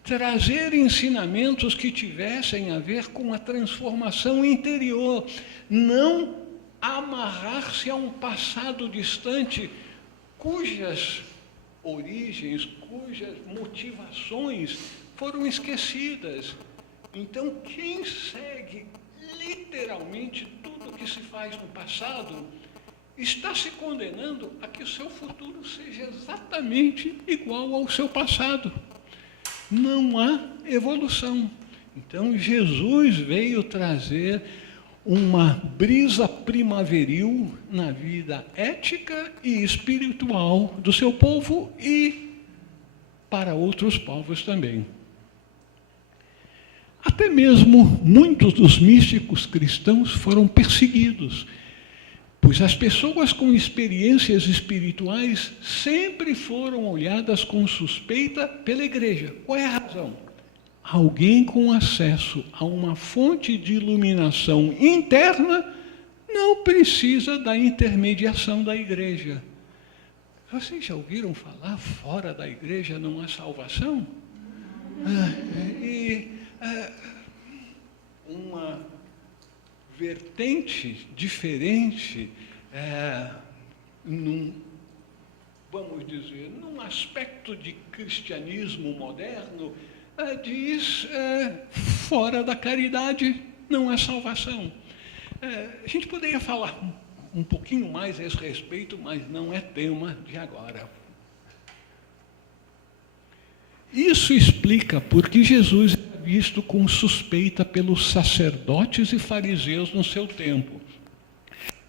trazer ensinamentos que tivessem a ver com a transformação interior, não amarrar-se a um passado distante, cujas origens, cujas motivações foram esquecidas. Então, quem segue literalmente tudo o que se faz no passado, está se condenando a que o seu futuro seja exatamente igual ao seu passado. Não há evolução. Então, Jesus veio trazer uma brisa primaveril na vida ética e espiritual do seu povo e para outros povos também. Até mesmo muitos dos místicos cristãos foram perseguidos, pois as pessoas com experiências espirituais sempre foram olhadas com suspeita pela igreja. Qual é a razão? Alguém com acesso a uma fonte de iluminação interna não precisa da intermediação da igreja. Vocês já ouviram falar, fora da igreja não há salvação? Uma vertente diferente, vamos dizer, num aspecto de cristianismo moderno, diz, fora da caridade não há salvação. A gente poderia falar um pouquinho mais a esse respeito, mas não é tema de agora. Isso explica porque Jesus é visto com suspeita pelos sacerdotes e fariseus no seu tempo,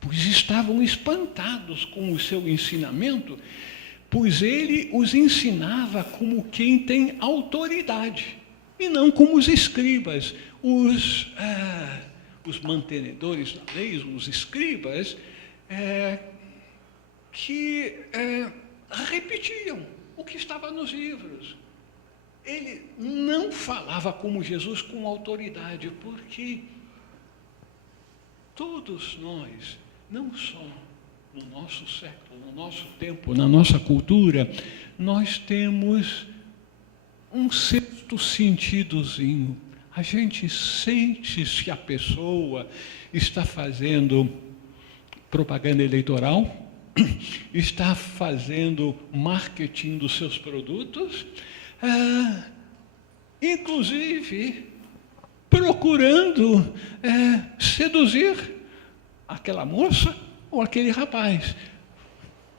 pois estavam espantados com o seu ensinamento, pois ele os ensinava como quem tem autoridade, e não como os escribas, os mantenedores da lei, os escribas, que repetiam o que estava nos livros. Ele não falava como Jesus com autoridade, porque todos nós, não só no nosso século, no nosso tempo, na nossa cultura, nós temos um sexto sentidozinho. A gente sente se a pessoa está fazendo propaganda eleitoral, está fazendo marketing dos seus produtos, inclusive procurando seduzir aquela moça ou aquele rapaz.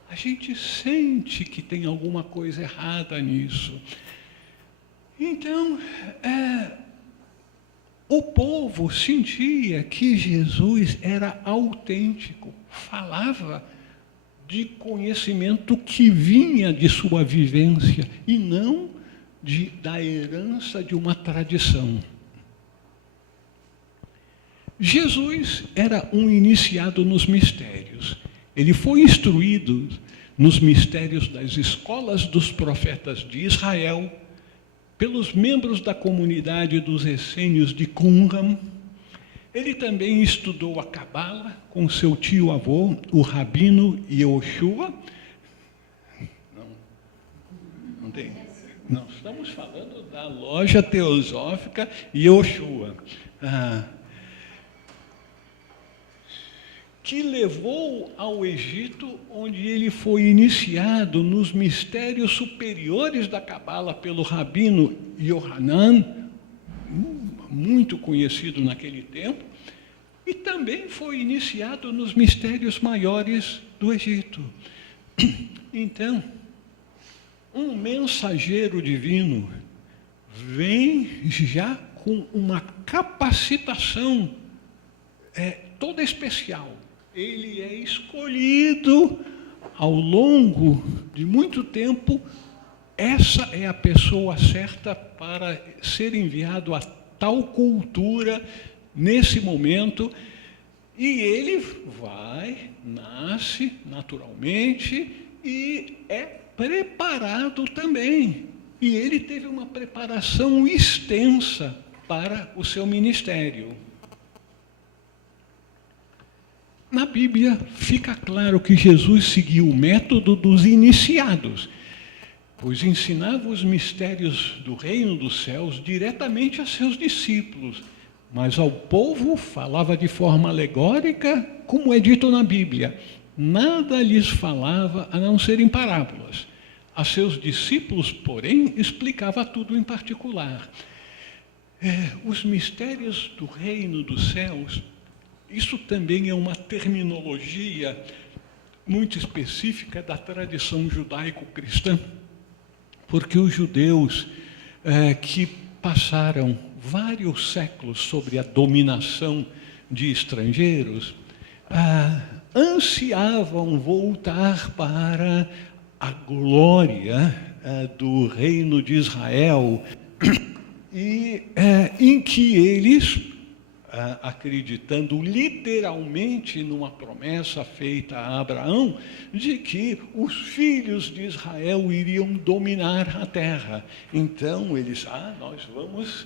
A gente sente que tem alguma coisa errada nisso. Então, o povo sentia que Jesus era autêntico, falava de conhecimento que vinha de sua vivência e não da herança de uma tradição. Jesus era um iniciado nos mistérios. Ele foi instruído nos mistérios das escolas dos profetas de Israel, pelos membros da comunidade dos essênios de Qumran. Ele também estudou a Cabala com seu tio-avô, o Rabino Yehoshua. Não tem. Nós estamos falando da loja teosófica Yehoshua, que levou ao Egito, onde ele foi iniciado nos mistérios superiores da Cabala pelo Rabino Yohanan, muito conhecido naquele tempo, e também foi iniciado nos mistérios maiores do Egito. Então, um mensageiro divino vem já com uma capacitação toda especial. Ele é escolhido ao longo de muito tempo. Essa é a pessoa certa para ser enviado a tal cultura nesse momento. E ele nasce naturalmente e é preparado também. E ele teve uma preparação extensa para o seu ministério. Na Bíblia fica claro que Jesus seguiu o método dos iniciados, pois ensinava os mistérios do reino dos céus diretamente a seus discípulos, mas ao povo falava de forma alegórica, como é dito na Bíblia. Nada lhes falava a não ser em parábolas. A seus discípulos, porém, explicava tudo em particular. Os mistérios do reino dos céus, isso também é uma terminologia muito específica da tradição judaico-cristã, porque os judeus que passaram vários séculos sobre a dominação de estrangeiros, ansiavam voltar para a glória do reino de Israel, e em que eles, acreditando literalmente numa promessa feita a Abraão, de que os filhos de Israel iriam dominar a terra. Então eles, nós vamos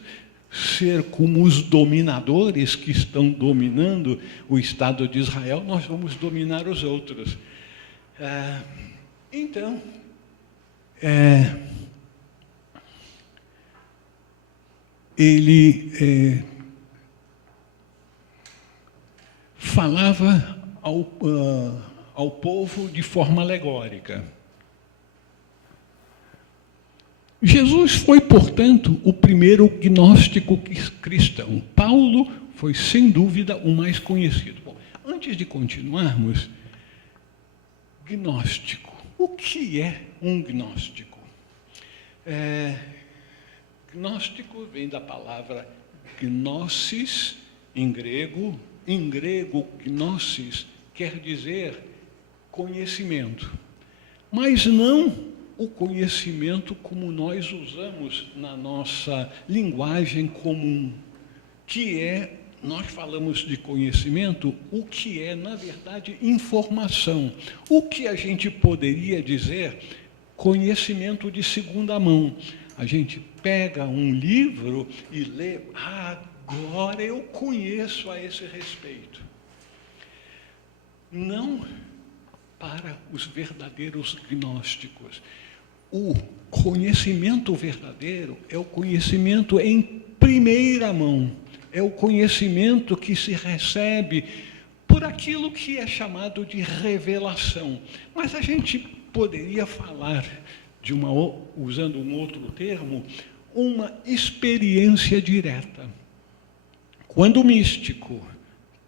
ser como os dominadores que estão dominando o Estado de Israel, nós vamos dominar os outros. Então, ele falava ao povo de forma alegórica. Jesus foi, portanto, o primeiro gnóstico cristão. Paulo foi, sem dúvida, o mais conhecido. Bom, antes de continuarmos, gnóstico. O que é um gnóstico? Gnóstico vem da palavra gnosis, em grego. Em grego, gnosis quer dizer conhecimento, mas não o conhecimento como nós usamos na nossa linguagem comum, que nós falamos de conhecimento, o que é, na verdade, informação. O que a gente poderia dizer conhecimento de segunda mão. A gente pega um livro e lê, agora eu conheço a esse respeito. Não para os verdadeiros gnósticos. O conhecimento verdadeiro é o conhecimento em primeira mão. É o conhecimento que se recebe por aquilo que é chamado de revelação. Mas a gente poderia falar, usando um outro termo, uma experiência direta. Quando o místico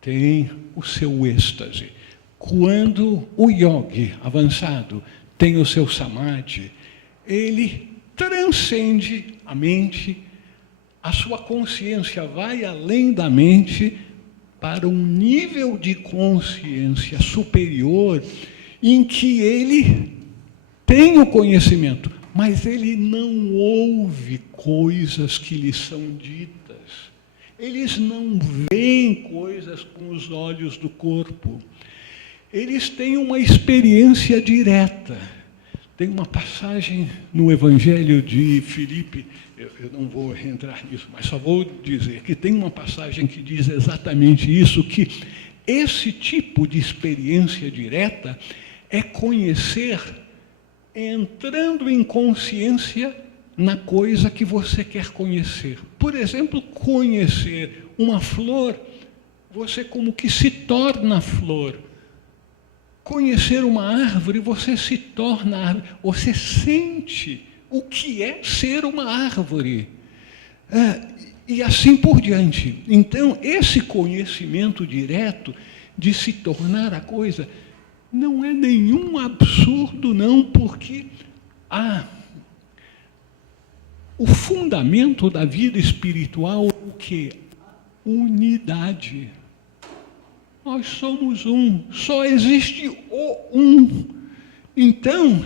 tem o seu êxtase, quando o yogi avançado tem o seu samadhi, ele transcende a mente, a sua consciência vai além da mente para um nível de consciência superior em que ele tem o conhecimento, mas ele não ouve coisas que lhe são ditas. Eles não veem coisas com os olhos do corpo. Eles têm uma experiência direta. Tem uma passagem no Evangelho de Filipe, eu não vou entrar nisso, mas só vou dizer que tem uma passagem que diz exatamente isso, que esse tipo de experiência direta é conhecer entrando em consciência na coisa que você quer conhecer. Por exemplo, conhecer uma flor, você como que se torna flor. Conhecer uma árvore, você se torna árvore. Você sente o que é ser uma árvore. E assim por diante. Então, esse conhecimento direto de se tornar a coisa não é nenhum absurdo, não, porque o fundamento da vida espiritual é o quê? Unidade. Nós somos um, só existe o um. Então,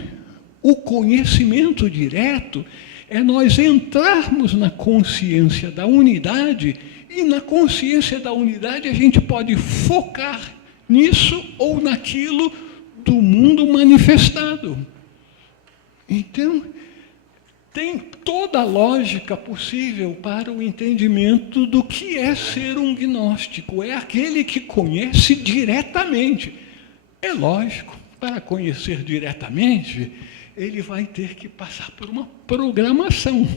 o conhecimento direto é nós entrarmos na consciência da unidade, e na consciência da unidade a gente pode focar nisso ou naquilo do mundo manifestado. Então, tem toda a lógica possível para o entendimento do que é ser um gnóstico. É aquele que conhece diretamente. É lógico, para conhecer diretamente, ele vai ter que passar por uma programação.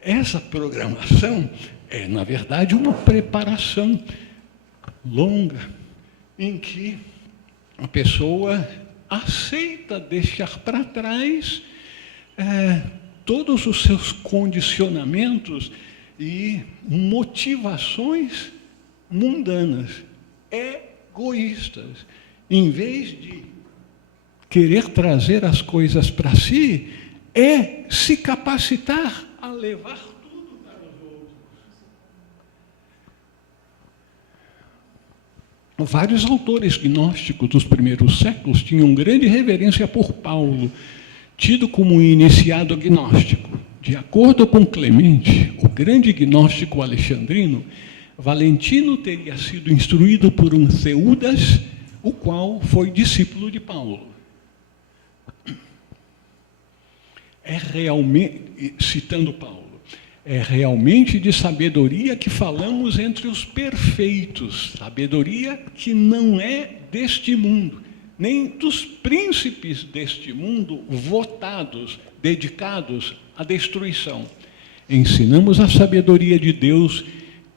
Essa programação é, na verdade, uma preparação longa, em que a pessoa aceita deixar para trás todos os seus condicionamentos e motivações mundanas, egoístas. Em vez de querer trazer as coisas para si, é se capacitar a levar tudo para os outros. Vários autores gnósticos dos primeiros séculos tinham grande reverência por Paulo, tido como iniciado gnóstico. De acordo com Clemente, o grande gnóstico alexandrino, Valentino teria sido instruído por um Teudas, o qual foi discípulo de Paulo. Citando Paulo, é realmente de sabedoria que falamos entre os perfeitos, sabedoria que não é deste mundo, nem dos príncipes deste mundo votados, dedicados à destruição. Ensinamos a sabedoria de Deus,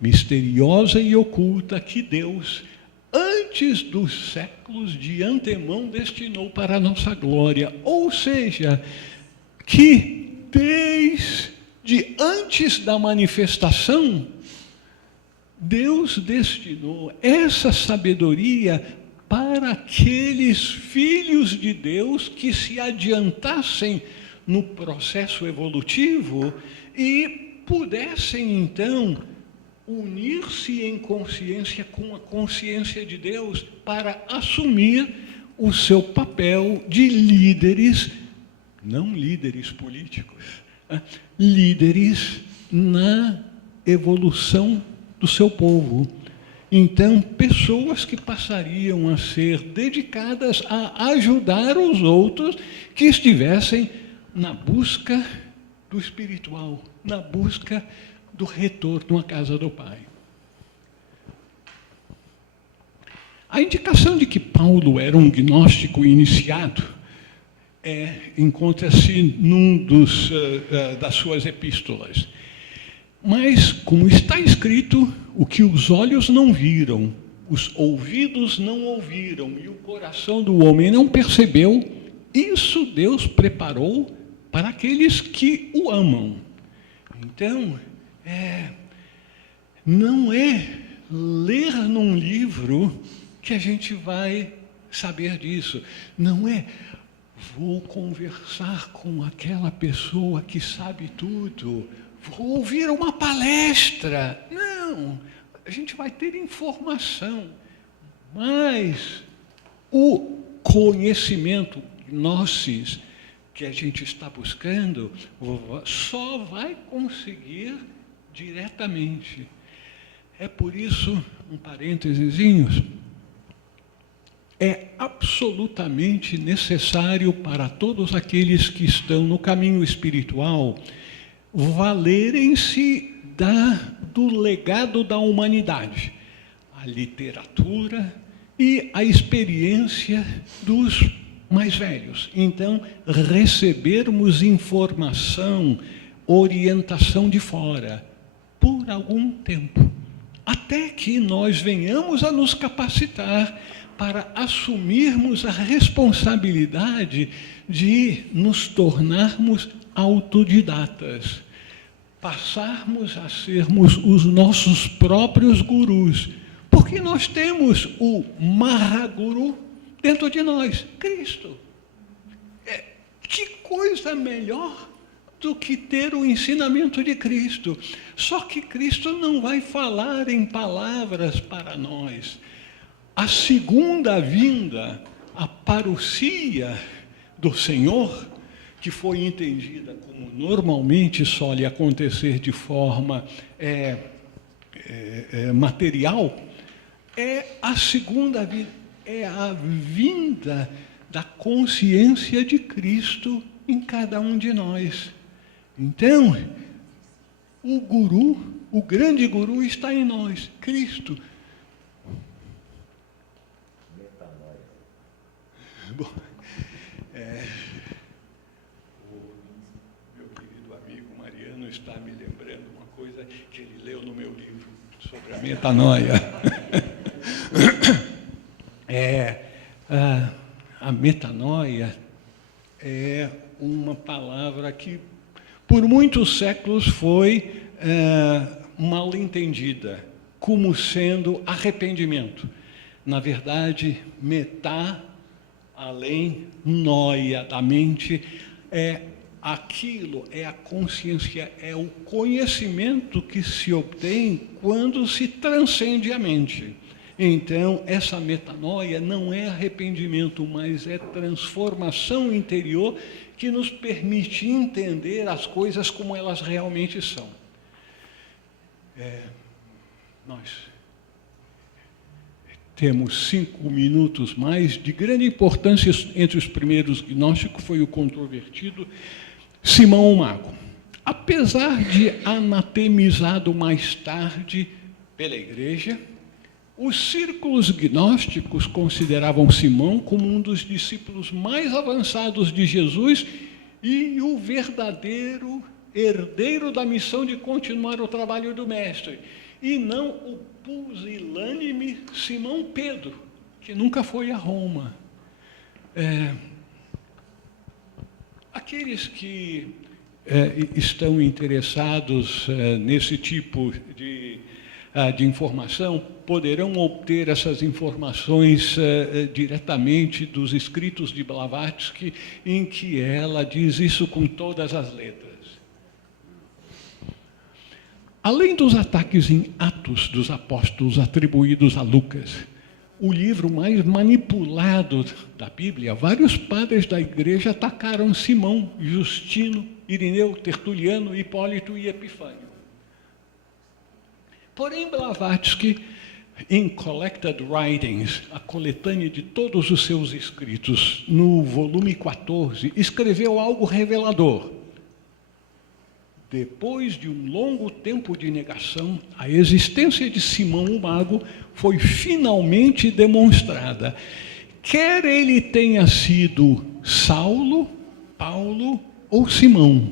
misteriosa e oculta, que Deus, antes dos séculos, de antemão destinou para a nossa glória. Ou seja, que desde antes da manifestação, Deus destinou essa sabedoria para aqueles filhos de Deus que se adiantassem no processo evolutivo e pudessem, então, unir-se em consciência com a consciência de Deus para assumir o seu papel de líderes, não líderes políticos, líderes na evolução do seu povo. Então, pessoas que passariam a ser dedicadas a ajudar os outros que estivessem na busca do espiritual, na busca do retorno à casa do Pai. A indicação de que Paulo era um gnóstico iniciado encontra-se num das suas epístolas. Mas, como está escrito, o que os olhos não viram, os ouvidos não ouviram e o coração do homem não percebeu, isso Deus preparou para aqueles que o amam. Então, não é ler num livro que a gente vai saber disso. Não é, vou conversar com aquela pessoa que sabe tudo, vou ouvir uma palestra. Não, a gente vai ter informação, mas o conhecimento, gnosis, que a gente está buscando, só vai conseguir diretamente. É por isso, um parêntesezinho, é absolutamente necessário para todos aqueles que estão no caminho espiritual valerem-se do legado da humanidade, a literatura e a experiência dos mais velhos. Então, recebermos informação, orientação de fora, por algum tempo, até que nós venhamos a nos capacitar para assumirmos a responsabilidade de nos tornarmos autodidatas, passarmos a sermos os nossos próprios gurus, porque nós temos o Mahaguru dentro de nós, Cristo. Que coisa melhor do que ter o ensinamento de Cristo. Só que Cristo não vai falar em palavras para nós. A segunda vinda, a parousia do Senhor, que foi entendida como normalmente só lhe acontecer de forma material, é a segunda vinda, é a vinda da consciência de Cristo em cada um de nós. Então, o guru, o grande guru está em nós, Cristo. Bom, o meu querido amigo Mariano está me lembrando uma coisa que ele leu no meu livro sobre a metanoia. A metanoia é uma palavra que por muitos séculos foi mal entendida, como sendo arrependimento. Na verdade, metá, além, noia, da mente, é aquilo, é a consciência, é o conhecimento que se obtém quando se transcende a mente. Então, essa metanoia não é arrependimento, mas é transformação interior que nos permite entender as coisas como elas realmente são. Nós temos 5 minutos mais. De grande importância entre os primeiros gnósticos foi o controvertido Simão o Mago. Apesar de anatemizado mais tarde pela Igreja, os círculos gnósticos consideravam Simão como um dos discípulos mais avançados de Jesus e o verdadeiro herdeiro da missão de continuar o trabalho do Mestre, e não o pusilânime Simão Pedro, que nunca foi a Roma. Aqueles que estão interessados nesse tipo de informação poderão obter essas informações diretamente dos escritos de Blavatsky, em que ela diz isso com todas as letras. Além dos ataques em Atos dos Apóstolos atribuídos a Lucas, o livro mais manipulado da Bíblia, vários padres da Igreja atacaram Simão, Justino, Irineu, Tertuliano, Hipólito e Epifânio. Porém, Blavatsky, em Collected Writings, a coletânea de todos os seus escritos, no volume 14, escreveu algo revelador. Depois de um longo tempo de negação, a existência de Simão o Mago foi finalmente demonstrada. Quer ele tenha sido Saulo, Paulo ou Simão.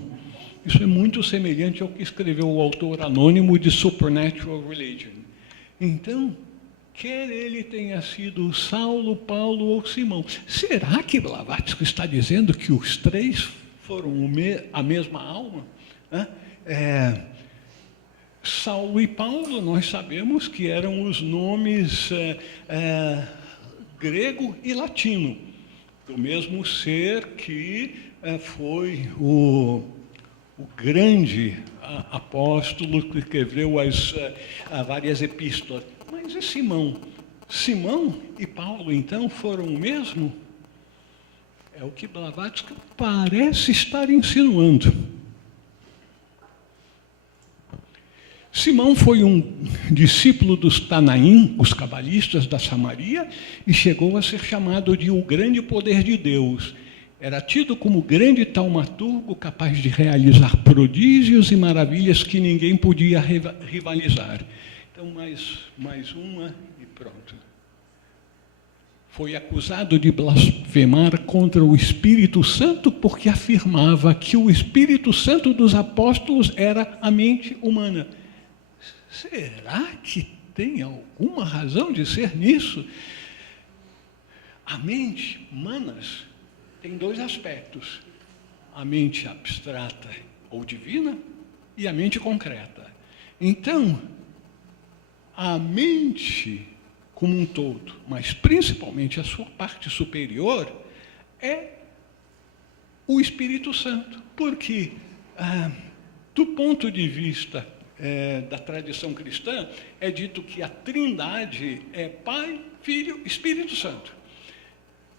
Isso é muito semelhante ao que escreveu o autor anônimo de Supernatural Religion. Então, quer ele tenha sido Saulo, Paulo ou Simão. Será que Blavatsky está dizendo que os três foram a mesma alma? Saulo e Paulo, nós sabemos que eram os nomes grego e latino, do mesmo ser que foi o grande apóstolo que escreveu as várias epístolas. Mas e Simão? Simão e Paulo, então, foram o mesmo? É o que Blavatsky parece estar insinuando. Simão foi um discípulo dos Tanaim, os cabalistas da Samaria, e chegou a ser chamado de o grande poder de Deus. Era tido como grande taumaturgo capaz de realizar prodígios e maravilhas que ninguém podia rivalizar. Então, mais uma e pronto. Foi acusado de blasfemar contra o Espírito Santo porque afirmava que o Espírito Santo dos apóstolos era a mente humana. Será que tem alguma razão de ser nisso? A mente, manas, tem dois aspectos: a mente abstrata ou divina e a mente concreta. Então, a mente como um todo, mas principalmente a sua parte superior, é o Espírito Santo. Porque, do ponto de vista da tradição cristã, é dito que a Trindade é Pai, Filho, Espírito Santo.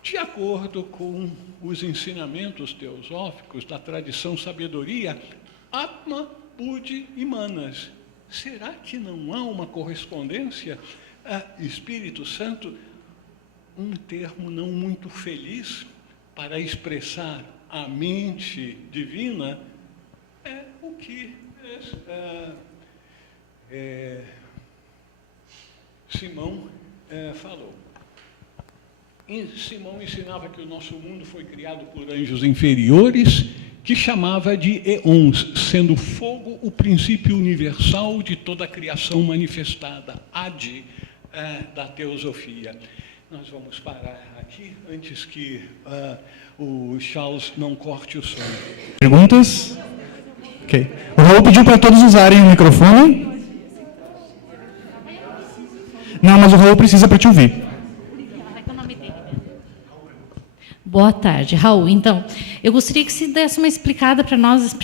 De acordo com os ensinamentos teosóficos da tradição sabedoria, Atma, Budi e Manas. Será que não há uma correspondência a Espírito Santo? Um termo não muito feliz para expressar a mente divina é o que Simão falou. Simão ensinava que o nosso mundo foi criado por anjos inferiores, que chamava de eons, sendo fogo o princípio universal de toda a criação manifestada, Adi, da teosofia. Nós vamos parar aqui, antes que o Charles não corte o som. Perguntas? Ok. O Raul pediu para todos usarem o microfone. Não, mas o Raul precisa para te ouvir. Boa tarde, Raul. Então, eu gostaria que você desse uma explicada para nós,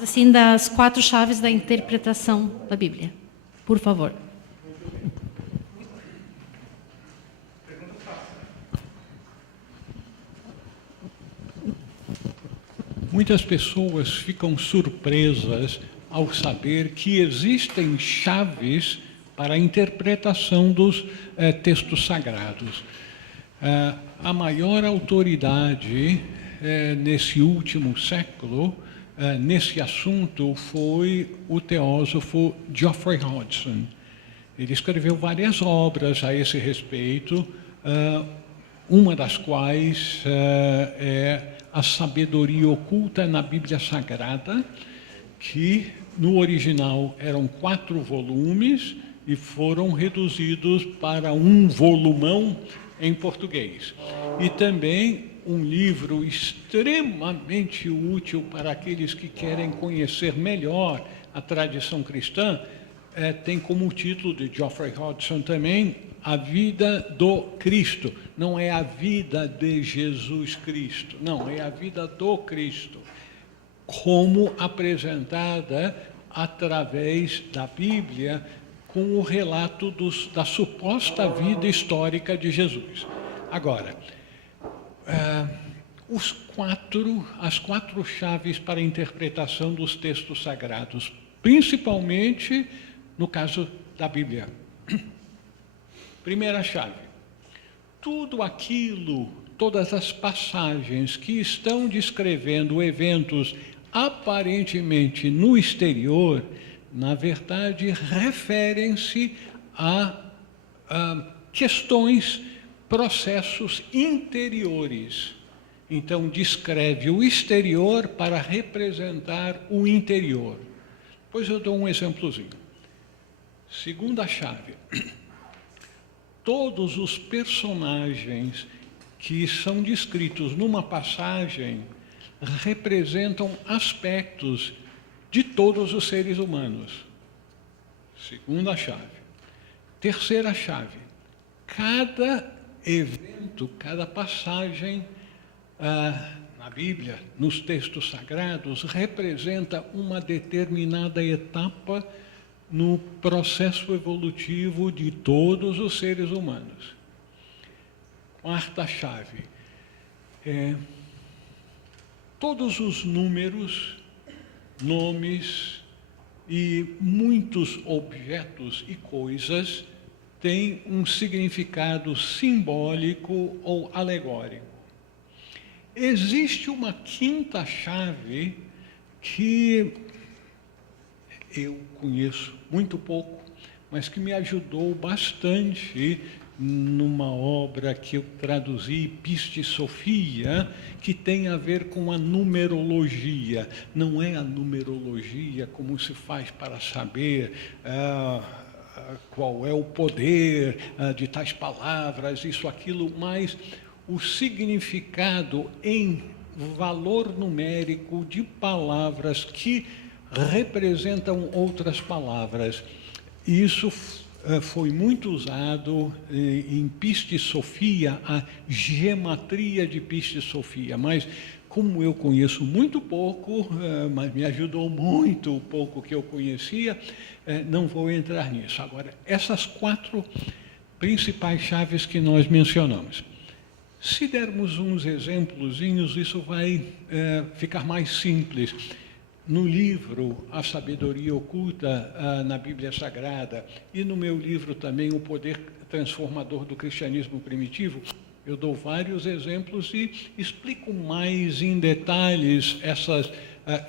assim, das 4 chaves da interpretação da Bíblia. Por favor. Muitas pessoas ficam surpresas ao saber que existem chaves para a interpretação dos textos sagrados. A maior autoridade nesse último século, nesse assunto, foi o teósofo Geoffrey Hodgson. Ele escreveu várias obras a esse respeito, uma das quais é A Sabedoria Oculta na Bíblia Sagrada, que no original eram 4 volumes e foram reduzidos para um volumão em português. E também um livro extremamente útil para aqueles que querem conhecer melhor a tradição cristã, tem como título de Geoffrey Hodgson também, A Vida do Cristo. Não é a vida de Jesus Cristo, não, é a vida do Cristo, como apresentada através da Bíblia, com o relato da suposta vida histórica de Jesus. Agora, as 4 chaves para a interpretação dos textos sagrados, principalmente no caso da Bíblia. Primeira chave: todas as passagens que estão descrevendo eventos aparentemente no exterior, na verdade, referem-se a questões, processos interiores. Então, descreve o exterior para representar o interior. Pois eu dou um exemplozinho. Segunda chave: todos os personagens que são descritos numa passagem representam aspectos de todos os seres humanos. Segunda chave. Terceira chave. Cada evento, cada passagem na Bíblia, nos textos sagrados, representa uma determinada etapa no processo evolutivo de todos os seres humanos. Quarta chave. Todos os números, nomes e muitos objetos e coisas têm um significado simbólico ou alegórico. Existe uma quinta chave que eu conheço muito pouco, mas que me ajudou bastante numa obra que eu traduzi, Pistis Sophia, que tem a ver com a numerologia. Não é a numerologia como se faz para saber qual é o poder de tais palavras, isso, aquilo, mas o significado em valor numérico de palavras que representam outras palavras. Isso foi muito usado em Pistis Sophia, a gematria de Pistis Sophia, mas como eu conheço muito pouco, mas me ajudou muito o pouco que eu conhecia, não vou entrar nisso. Agora, essas 4 principais chaves que nós mencionamos. Se dermos uns exemplozinhos, isso vai ficar mais simples. No livro A Sabedoria Oculta na Bíblia Sagrada e no meu livro também O Poder Transformador do Cristianismo Primitivo, eu dou vários exemplos e explico mais em detalhes essas,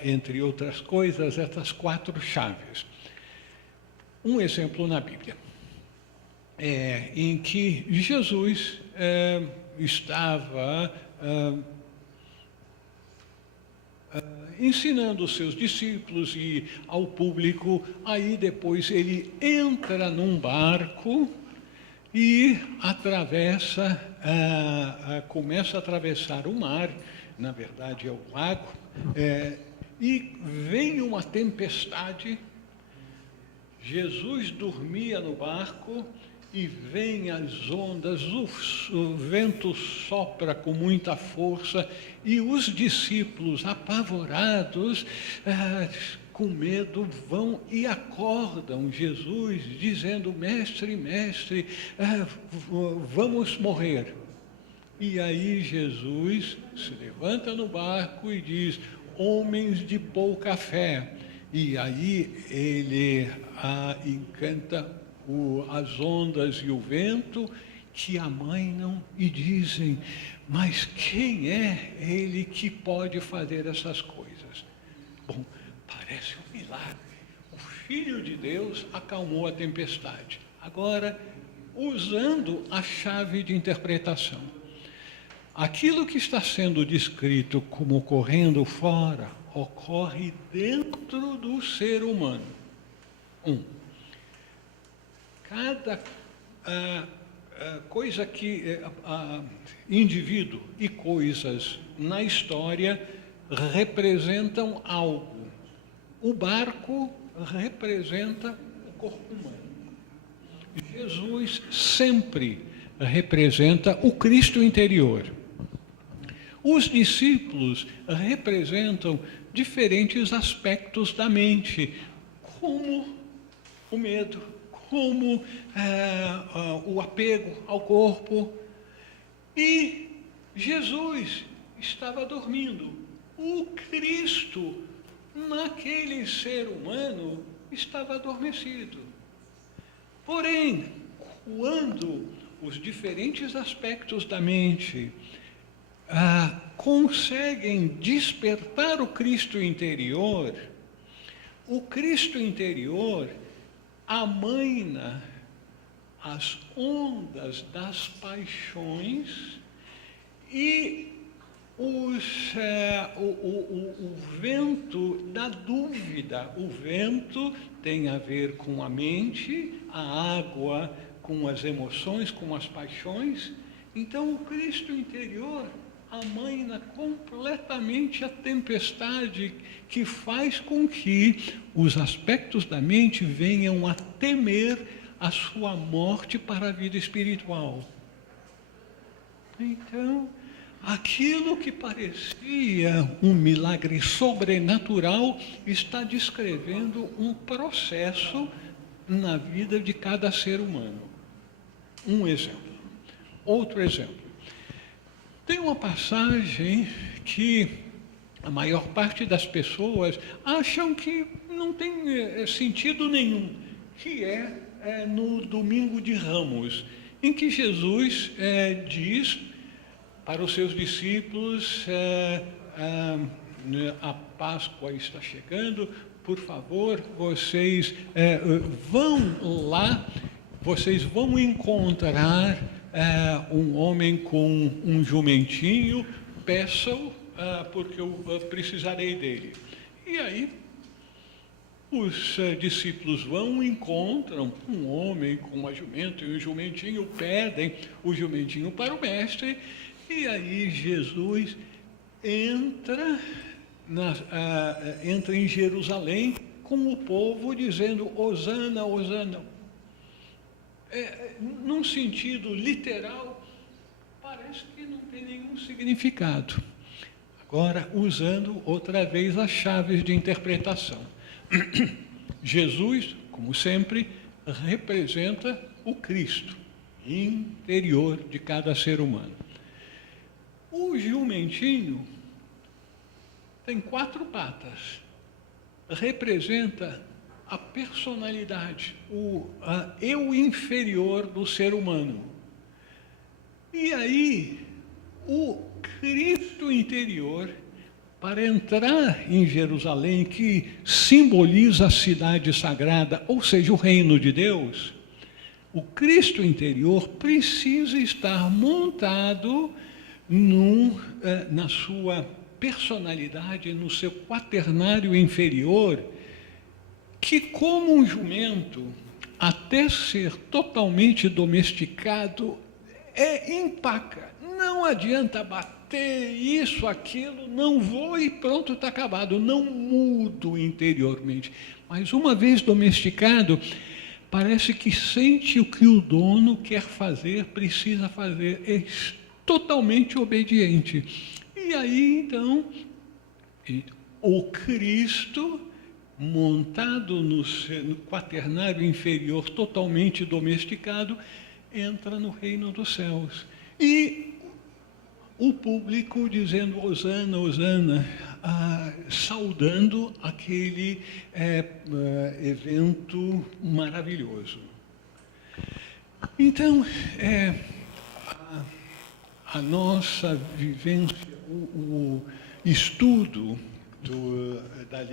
entre outras coisas, essas 4 chaves. Um exemplo na Bíblia, em que Jesus estava ensinando os seus discípulos e ao público, aí depois ele entra num barco e atravessa, começa a atravessar o mar, na verdade é o lago, e vem uma tempestade. Jesus dormia no barco e vem as ondas, o vento sopra com muita força e os discípulos, apavorados, com medo, vão e acordam Jesus, dizendo: mestre, mestre, vamos morrer. E aí Jesus se levanta no barco e diz: homens de pouca fé. E aí ele encanta as ondas e o vento, que amainam e dizem: mas quem é ele que pode fazer essas coisas? Bom, parece um milagre. O Filho de Deus acalmou a tempestade. Agora, usando a chave de interpretação, aquilo que está sendo descrito como ocorrendo fora, ocorre dentro do ser humano. Cada coisa que indivíduo e coisas na história representam algo. O barco representa o corpo humano. Jesus sempre representa o Cristo interior. Os discípulos representam diferentes aspectos da mente, como o medo, como o apego ao corpo. E Jesus estava dormindo. O Cristo, naquele ser humano, estava adormecido. Porém, quando os diferentes aspectos da mente conseguem despertar o Cristo interior amaina as ondas das paixões e o vento da dúvida. O vento tem a ver com a mente, a água com as emoções, com as paixões. Então, o Cristo interior amaina completamente a tempestade que faz com que os aspectos da mente venham a temer a sua morte para a vida espiritual. Então, aquilo que parecia um milagre sobrenatural está descrevendo um processo na vida de cada ser humano. Um exemplo. Outro exemplo. Tem uma passagem que a maior parte das pessoas acham que não tem sentido nenhum, que é no Domingo de Ramos, em que Jesus diz para os seus discípulos, a Páscoa está chegando, por favor, vocês vão lá, vocês vão encontrar um homem com um jumentinho, peçam, porque eu precisarei dele. E aí, os discípulos vão, encontram um homem com uma jumenta e um jumentinho, pedem o jumentinho para o mestre, e aí Jesus entra em Jerusalém com o povo dizendo, Hosana, Hosana. Num sentido literal, parece que não tem nenhum significado. Agora, usando outra vez as chaves de interpretação. Jesus, como sempre, representa o Cristo interior de cada ser humano. O jumentinho tem 4 patas, representa a personalidade, o eu inferior do ser humano. E aí, o Cristo interior, para entrar em Jerusalém, que simboliza a cidade sagrada, ou seja, o reino de Deus, o Cristo interior precisa estar montado na sua personalidade, no seu quaternário inferior, que como um jumento, até ser totalmente domesticado, empaca. Não adianta bater isso, aquilo, não vou e pronto, está acabado. Não mudo interiormente. Mas uma vez domesticado, parece que sente o que o dono quer fazer, precisa fazer. É totalmente obediente. E aí, então, o Cristo, montado no quaternário inferior, totalmente domesticado, entra no reino dos céus. E o público dizendo, Hosana, Hosana, saudando aquele evento maravilhoso. Então, a nossa vivência, o estudo da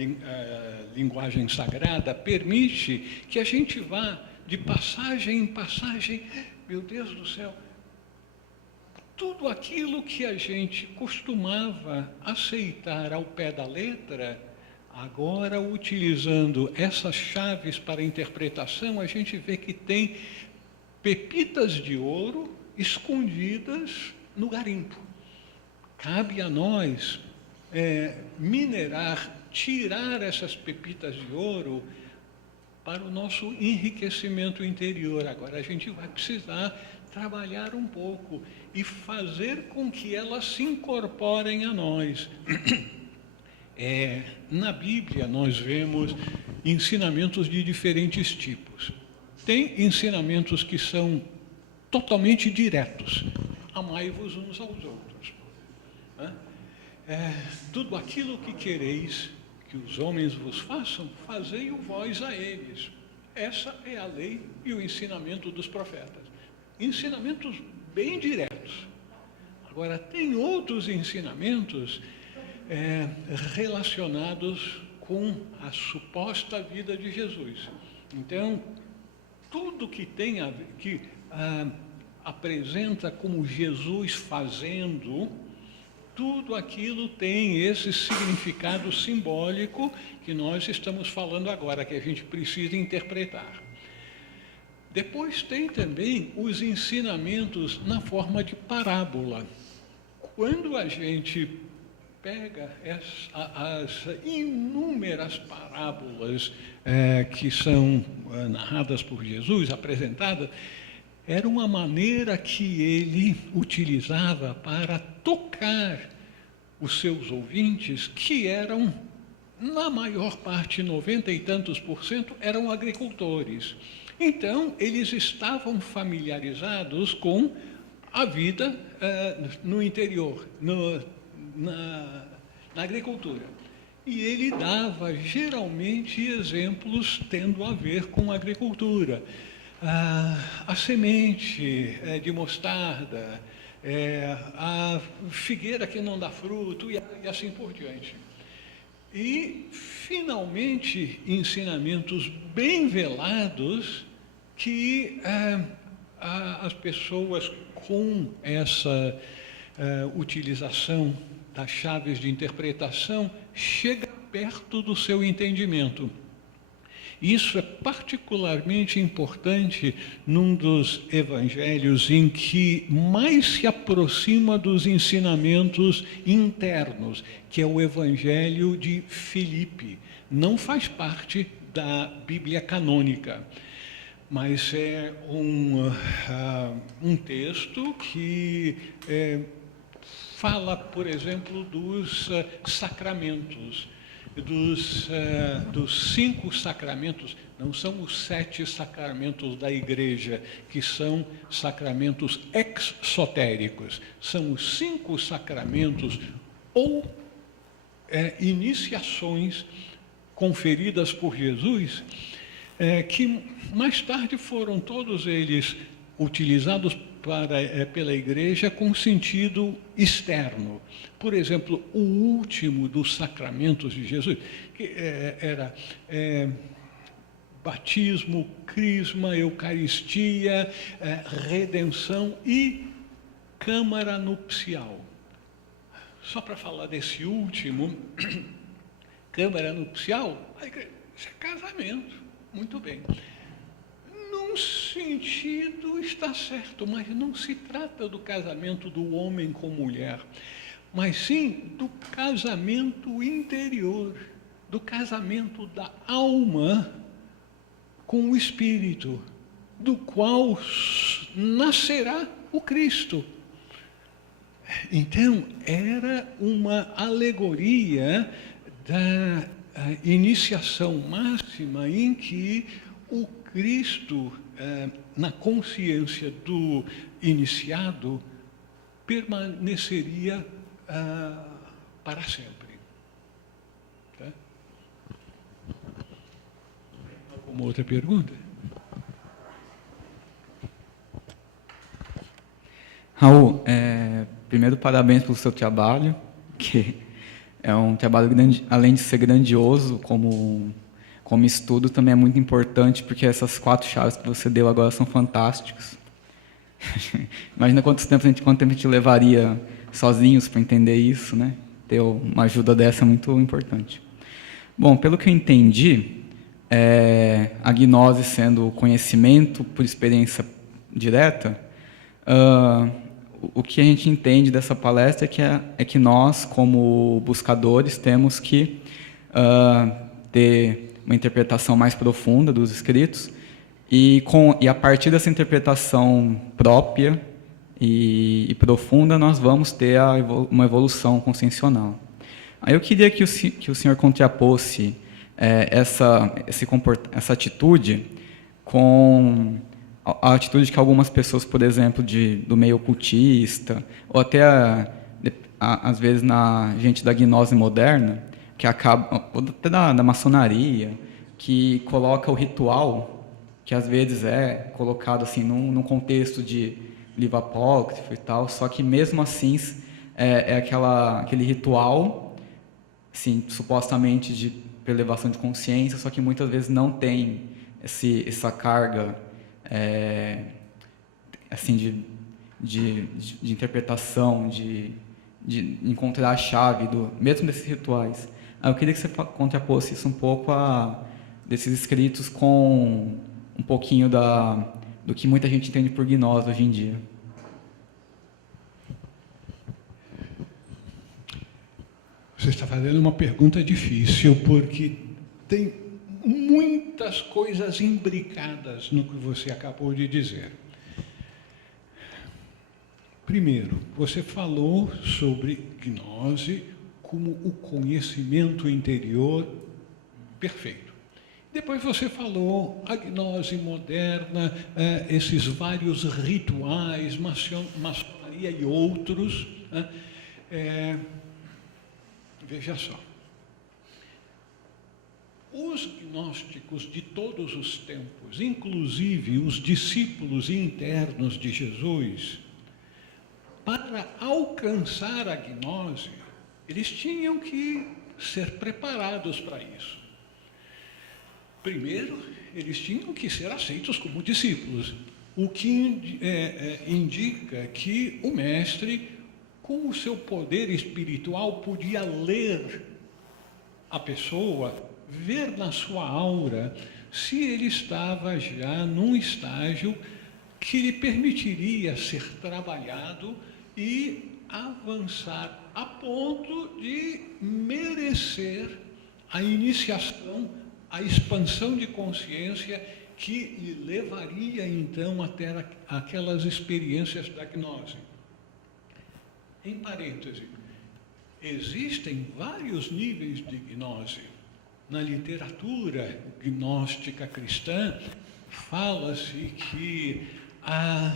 linguagem sagrada permite que a gente vá de passagem em passagem. Meu Deus do céu, tudo aquilo que a gente costumava aceitar ao pé da letra, agora, utilizando essas chaves para interpretação, a gente vê que tem pepitas de ouro escondidas no garimpo. Cabe a nós minerar, tirar essas pepitas de ouro para o nosso enriquecimento interior. Agora, a gente vai precisar trabalhar um pouco e fazer com que elas se incorporem a nós. Na Bíblia, nós vemos ensinamentos de diferentes tipos. Tem ensinamentos que são totalmente diretos. Amai-vos uns aos outros. Tudo aquilo que quereis que os homens vos façam, fazei-o vós a eles. Essa é a lei e o ensinamento dos profetas. Ensinamentos bem diretos. Agora, tem outros ensinamentos relacionados com a suposta vida de Jesus. Então, tudo que tem a ver, que apresenta como Jesus fazendo, tudo aquilo tem esse significado simbólico que nós estamos falando agora, que a gente precisa interpretar. Depois tem também os ensinamentos na forma de parábola. quando a gente pega as inúmeras parábolas que são narradas por Jesus, apresentadas, era uma maneira que ele utilizava para tocar os seus ouvintes, que eram, na maior parte, 90 e tantos %, eram agricultores. Então, eles estavam familiarizados com a vida no interior, na agricultura. E ele dava, geralmente, exemplos tendo a ver com a agricultura. A semente de mostarda, a figueira que não dá fruto, e assim por diante. E, finalmente, ensinamentos bem velados que as pessoas com essa utilização das chaves de interpretação chegam perto do seu entendimento. Isso é particularmente importante num dos evangelhos em que mais se aproxima dos ensinamentos internos, que é o evangelho de Filipe. Não faz parte da Bíblia canônica, mas é um texto que fala, por exemplo, dos sacramentos. Dos 5 sacramentos, não são os 7 sacramentos da igreja, que são sacramentos exotéricos, são os 5 sacramentos ou iniciações conferidas por Jesus, que mais tarde foram todos eles utilizados pela igreja com sentido externo. Por exemplo, o último dos sacramentos de Jesus, que era batismo, crisma, eucaristia, redenção e câmara nupcial. Só para falar desse último, câmara nupcial, isso é casamento, muito bem. Num sentido está certo, mas não se trata do casamento do homem com mulher, mas sim do casamento interior, do casamento da alma com o Espírito, do qual nascerá o Cristo. Então, era uma alegoria da iniciação máxima em que o Cristo, na consciência do iniciado, permaneceria para sempre. Tá? Alguma outra pergunta? Raul, primeiro parabéns pelo seu trabalho, que é um trabalho grande, além de ser grandioso como estudo, também é muito importante, porque essas 4 chaves que você deu agora são fantásticas. Imagina quanto tempo a gente levaria sozinhos para entender isso, né? Ter uma ajuda dessa é muito importante. Bom, pelo que eu entendi, a gnose sendo conhecimento por experiência direta, o que a gente entende dessa palestra é que nós, como buscadores, temos que ter uma interpretação mais profunda dos escritos e a partir dessa interpretação própria e profunda, nós vamos ter uma evolução consciencial. Aí eu queria que o senhor contrapôsse essa atitude com a atitude que algumas pessoas, por exemplo, do meio ocultista, ou até, às vezes, na gente da gnose moderna, que acaba, ou até da maçonaria, que coloca o ritual, que às vezes é colocado assim, num contexto de livro apócrifo e tal, só que mesmo assim aquele ritual, assim, supostamente de elevação de consciência, só que muitas vezes não tem essa carga assim de interpretação, de encontrar a chave mesmo desses rituais. Eu queria que você contrapôsse isso um pouco desses escritos com um pouquinho do que muita gente entende por gnose hoje em dia. Você está fazendo uma pergunta difícil, porque tem muitas coisas imbricadas no que você acabou de dizer. Primeiro, você falou sobre gnose como o conhecimento interior perfeito. Depois você falou a gnose moderna, esses vários rituais, maçonaria e outros. Veja só. Os gnósticos de todos os tempos, inclusive os discípulos internos de Jesus, para alcançar a gnose, eles tinham que ser preparados para isso. Primeiro, eles tinham que ser aceitos como discípulos, o que indica que o mestre, com o seu poder espiritual, podia ler a pessoa, ver na sua aura se ele estava já num estágio que lhe permitiria ser trabalhado e avançar a ponto de merecer a iniciação, a expansão de consciência que lhe levaria então até aquelas experiências da gnose. Em parêntese, existem vários níveis de gnose. Na literatura gnóstica cristã, fala-se que a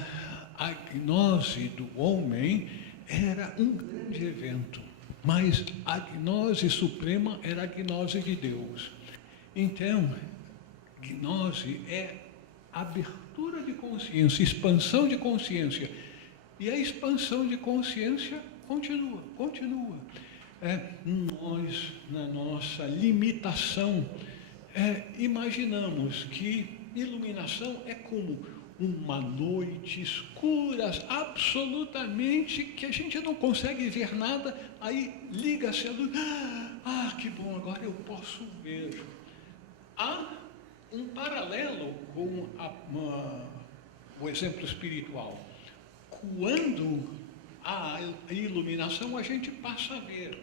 gnose do homem era um grande evento, mas a gnose suprema era a gnose de Deus. Então, gnose é abertura de consciência, expansão de consciência. E a expansão de consciência continua. Nós, na nossa limitação, imaginamos que iluminação é como uma noite escura, absolutamente, que a gente não consegue ver nada, aí liga-se a luz, que bom, agora eu posso ver. Há um paralelo com o exemplo espiritual. Quando há iluminação, a gente passa a ver.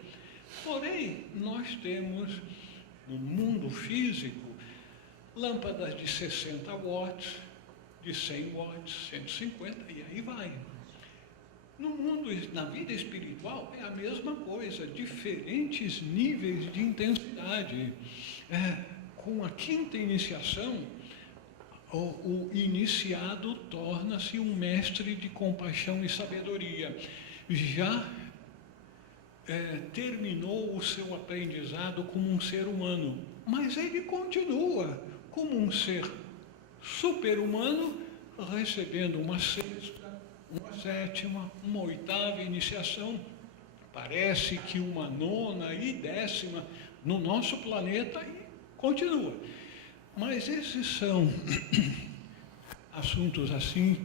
Porém, nós temos, no mundo físico, lâmpadas de 60 watts, de 100 watts, 150, e aí vai. No mundo, na vida espiritual, é a mesma coisa, diferentes níveis de intensidade. Com a quinta iniciação, o iniciado torna-se um mestre de compaixão e sabedoria. Já terminou o seu aprendizado como um ser humano, mas ele continua como um ser super-humano, recebendo uma sexta, uma sétima, uma oitava iniciação, parece que uma nona e décima no nosso planeta, e continua. Mas esses são assuntos assim,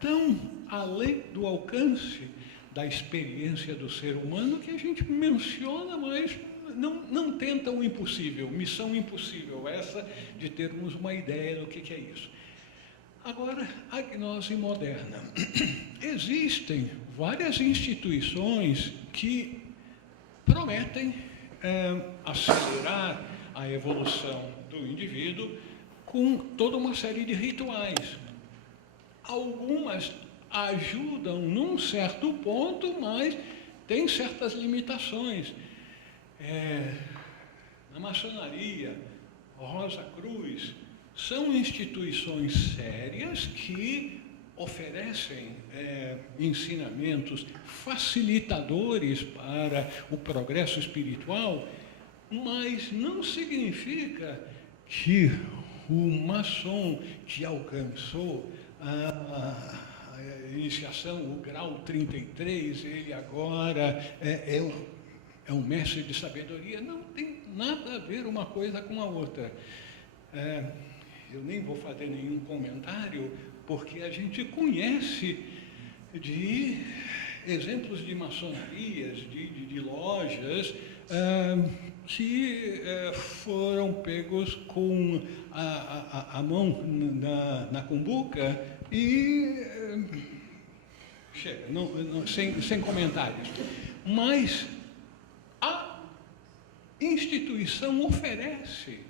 tão além do alcance da experiência do ser humano, que a gente menciona, mas não tenta o impossível, missão impossível, essa de termos uma ideia do que é isso. Agora, a gnose moderna. Existem várias instituições que prometem acelerar a evolução do indivíduo com toda uma série de rituais. Algumas ajudam num certo ponto, mas tem certas limitações. Na maçonaria, Rosa Cruz, são instituições sérias que oferecem ensinamentos facilitadores para o progresso espiritual, mas não significa que o maçom que alcançou a iniciação, o grau 33, ele agora é um mestre de sabedoria. Não tem nada a ver uma coisa com a outra. Eu nem vou fazer nenhum comentário, porque a gente conhece de exemplos de maçonarias, de lojas, que foram pegos com a mão na cumbuca e chega, sem comentários. Mas há instituição oferece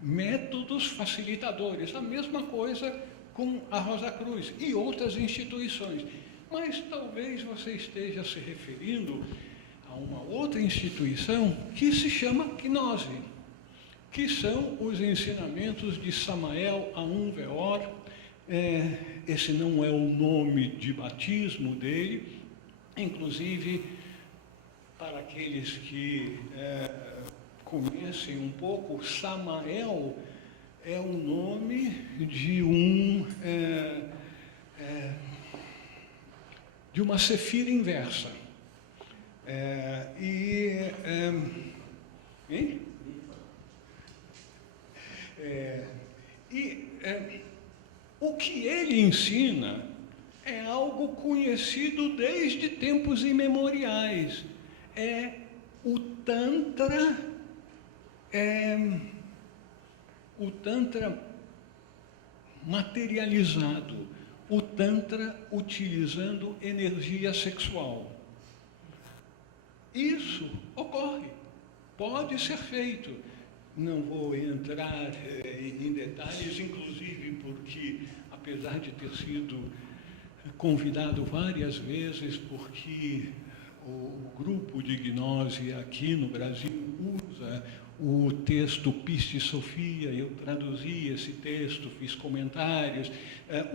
métodos facilitadores, a mesma coisa com a Rosa Cruz e outras instituições. Mas talvez você esteja se referindo a uma outra instituição que se chama Gnose, que são os ensinamentos de Samael Aun Weor. Esse não é o nome de batismo dele, inclusive, para aqueles que conhecem um pouco, Samael é o nome de de uma sefira inversa. O que ele ensina é algo conhecido desde tempos imemoriais. É o Tantra, materializado, o Tantra utilizando energia sexual. Isso ocorre, pode ser feito. Não vou entrar em detalhes, inclusive porque, apesar de ter sido convidado várias vezes, porque o grupo de Gnose aqui no Brasil usa o texto Piste Sofia, eu traduzi esse texto, fiz comentários,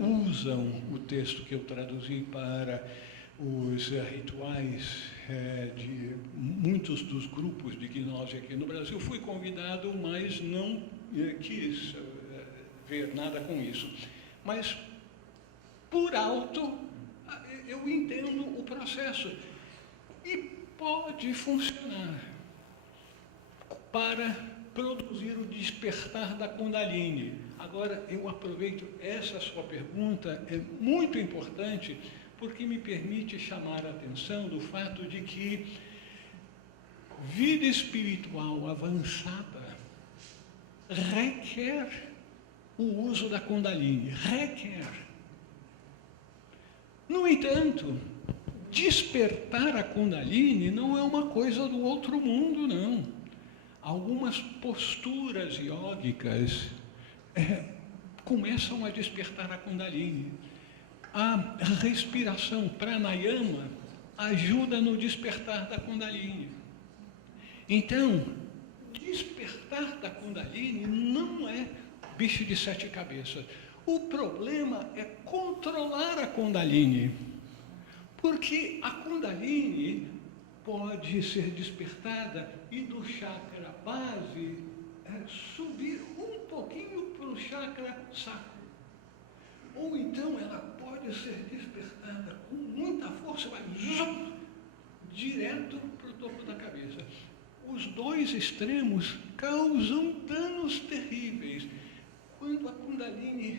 usam o texto que eu traduzi para os rituais de muitos dos grupos de Gnose aqui no Brasil. Fui convidado, mas não quis ver nada com isso. Mas, por alto, eu entendo o processo e pode funcionar para produzir o despertar da Kundalini. Agora, eu aproveito essa sua pergunta, é muito importante, porque me permite chamar a atenção do fato de que vida espiritual avançada requer o uso da Kundalini, requer. No entanto, despertar a Kundalini não é uma coisa do outro mundo, não. Algumas posturas iógicas começam a despertar a Kundalini. A respiração pranayama ajuda no despertar da Kundalini. Então, despertar da Kundalini não é bicho de 7 cabeças. O problema é controlar a Kundalini, porque a Kundalini pode ser despertada e do chakra base subir um pouquinho para o chakra sacro. Ou então ela pode ser despertada com muita força, vai direto para o topo da cabeça. Os dois extremos causam danos terríveis. Quando a Kundalini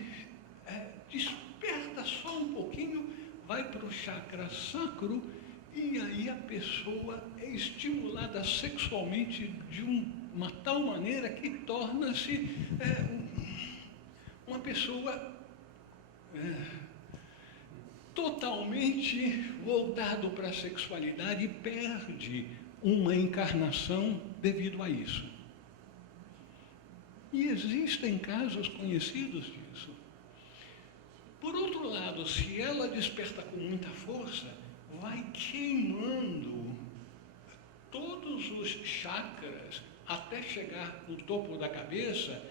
desperta só um pouquinho, vai para o chakra sacro, e aí a pessoa é estimulada sexualmente de uma tal maneira que torna-se uma pessoa totalmente voltado para a sexualidade e perde uma encarnação devido a isso. E existem casos conhecidos disso. Por outro lado, se ela desperta com muita força, vai queimando todos os chakras até chegar no topo da cabeça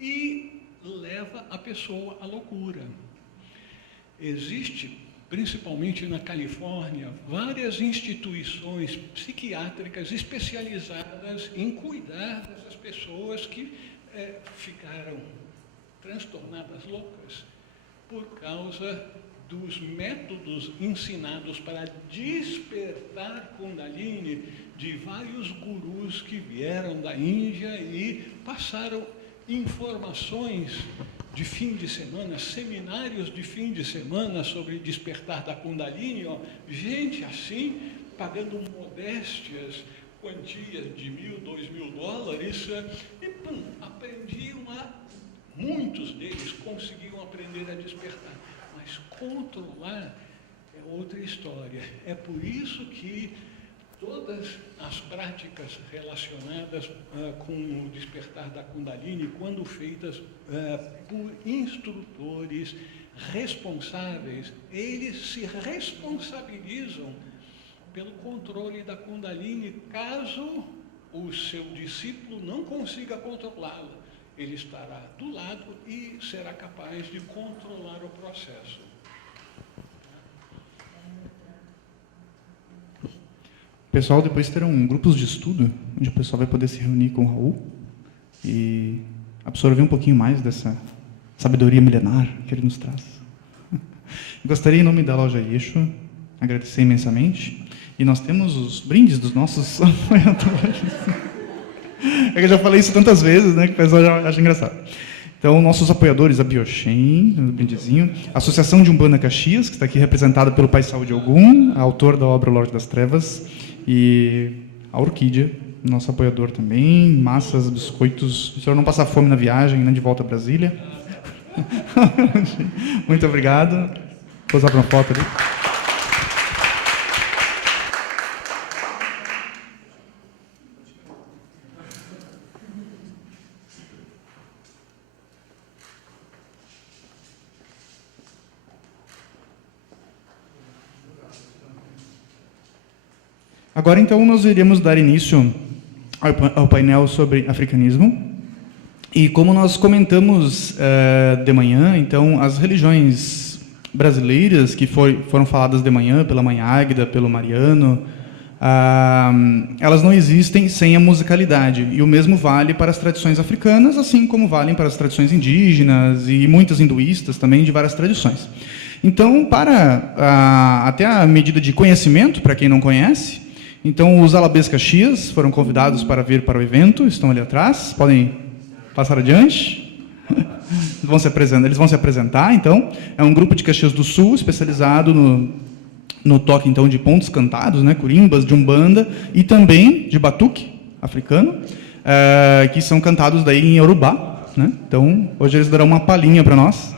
e leva a pessoa à loucura. Existe, principalmente na Califórnia, várias instituições psiquiátricas especializadas em cuidar dessas pessoas que ficaram transtornadas, loucas, por causa dos métodos ensinados para despertar Kundalini de vários gurus que vieram da Índia e passaram informações de fim de semana, seminários de fim de semana sobre despertar da Kundalini, gente assim, pagando modéstias, quantias de $1.000, $2.000, e aprendiam muitos deles conseguiam aprender a despertar. Mas controlar é outra história. É por isso que todas as práticas relacionadas com o despertar da Kundalini, quando feitas por instrutores responsáveis, eles se responsabilizam pelo controle da Kundalini. Caso o seu discípulo não consiga controlá-la, ele estará do lado e será capaz de controlar o processo. Pessoal, depois terão grupos de estudo, onde o pessoal vai poder se reunir com o Raul e absorver um pouquinho mais dessa sabedoria milenar que ele nos traz. Gostaria, em nome da loja Yeshua, agradecer imensamente. E nós temos os brindes dos nossos apoiadores. É que eu já falei isso tantas vezes, né, que o pessoal já acha engraçado. Então, nossos apoiadores, a Bioshen, um brindezinho, a Associação de Umbanda Caxias, que está aqui representada pelo Pai Saúde Ogum, autor da obra Lorde das Trevas, e a Orquídea, nosso apoiador também, massas, biscoitos, o senhor não passar fome na viagem, né, de volta a Brasília. Muito obrigado. Vou usar para uma foto ali. Agora, então, nós iremos dar início ao painel sobre africanismo. E como nós comentamos de manhã, então, as religiões brasileiras que foram faladas de manhã pela Mãe Águida, pelo Mariano, elas não existem sem a musicalidade. E o mesmo vale para as tradições africanas, assim como valem para as tradições indígenas e muitas hinduístas também, de várias tradições. Então, até a medida de conhecimento, para quem não conhece, então, os Alabês Caxias foram convidados para vir para o evento, estão ali atrás, podem passar adiante. Eles vão se apresentar, então. É um grupo de Caxias do Sul, especializado no toque, então, de pontos cantados, né, curimbas, de umbanda, e também de batuque africano, que são cantados daí em Yorubá, né? Então, hoje eles darão uma palhinha para nós.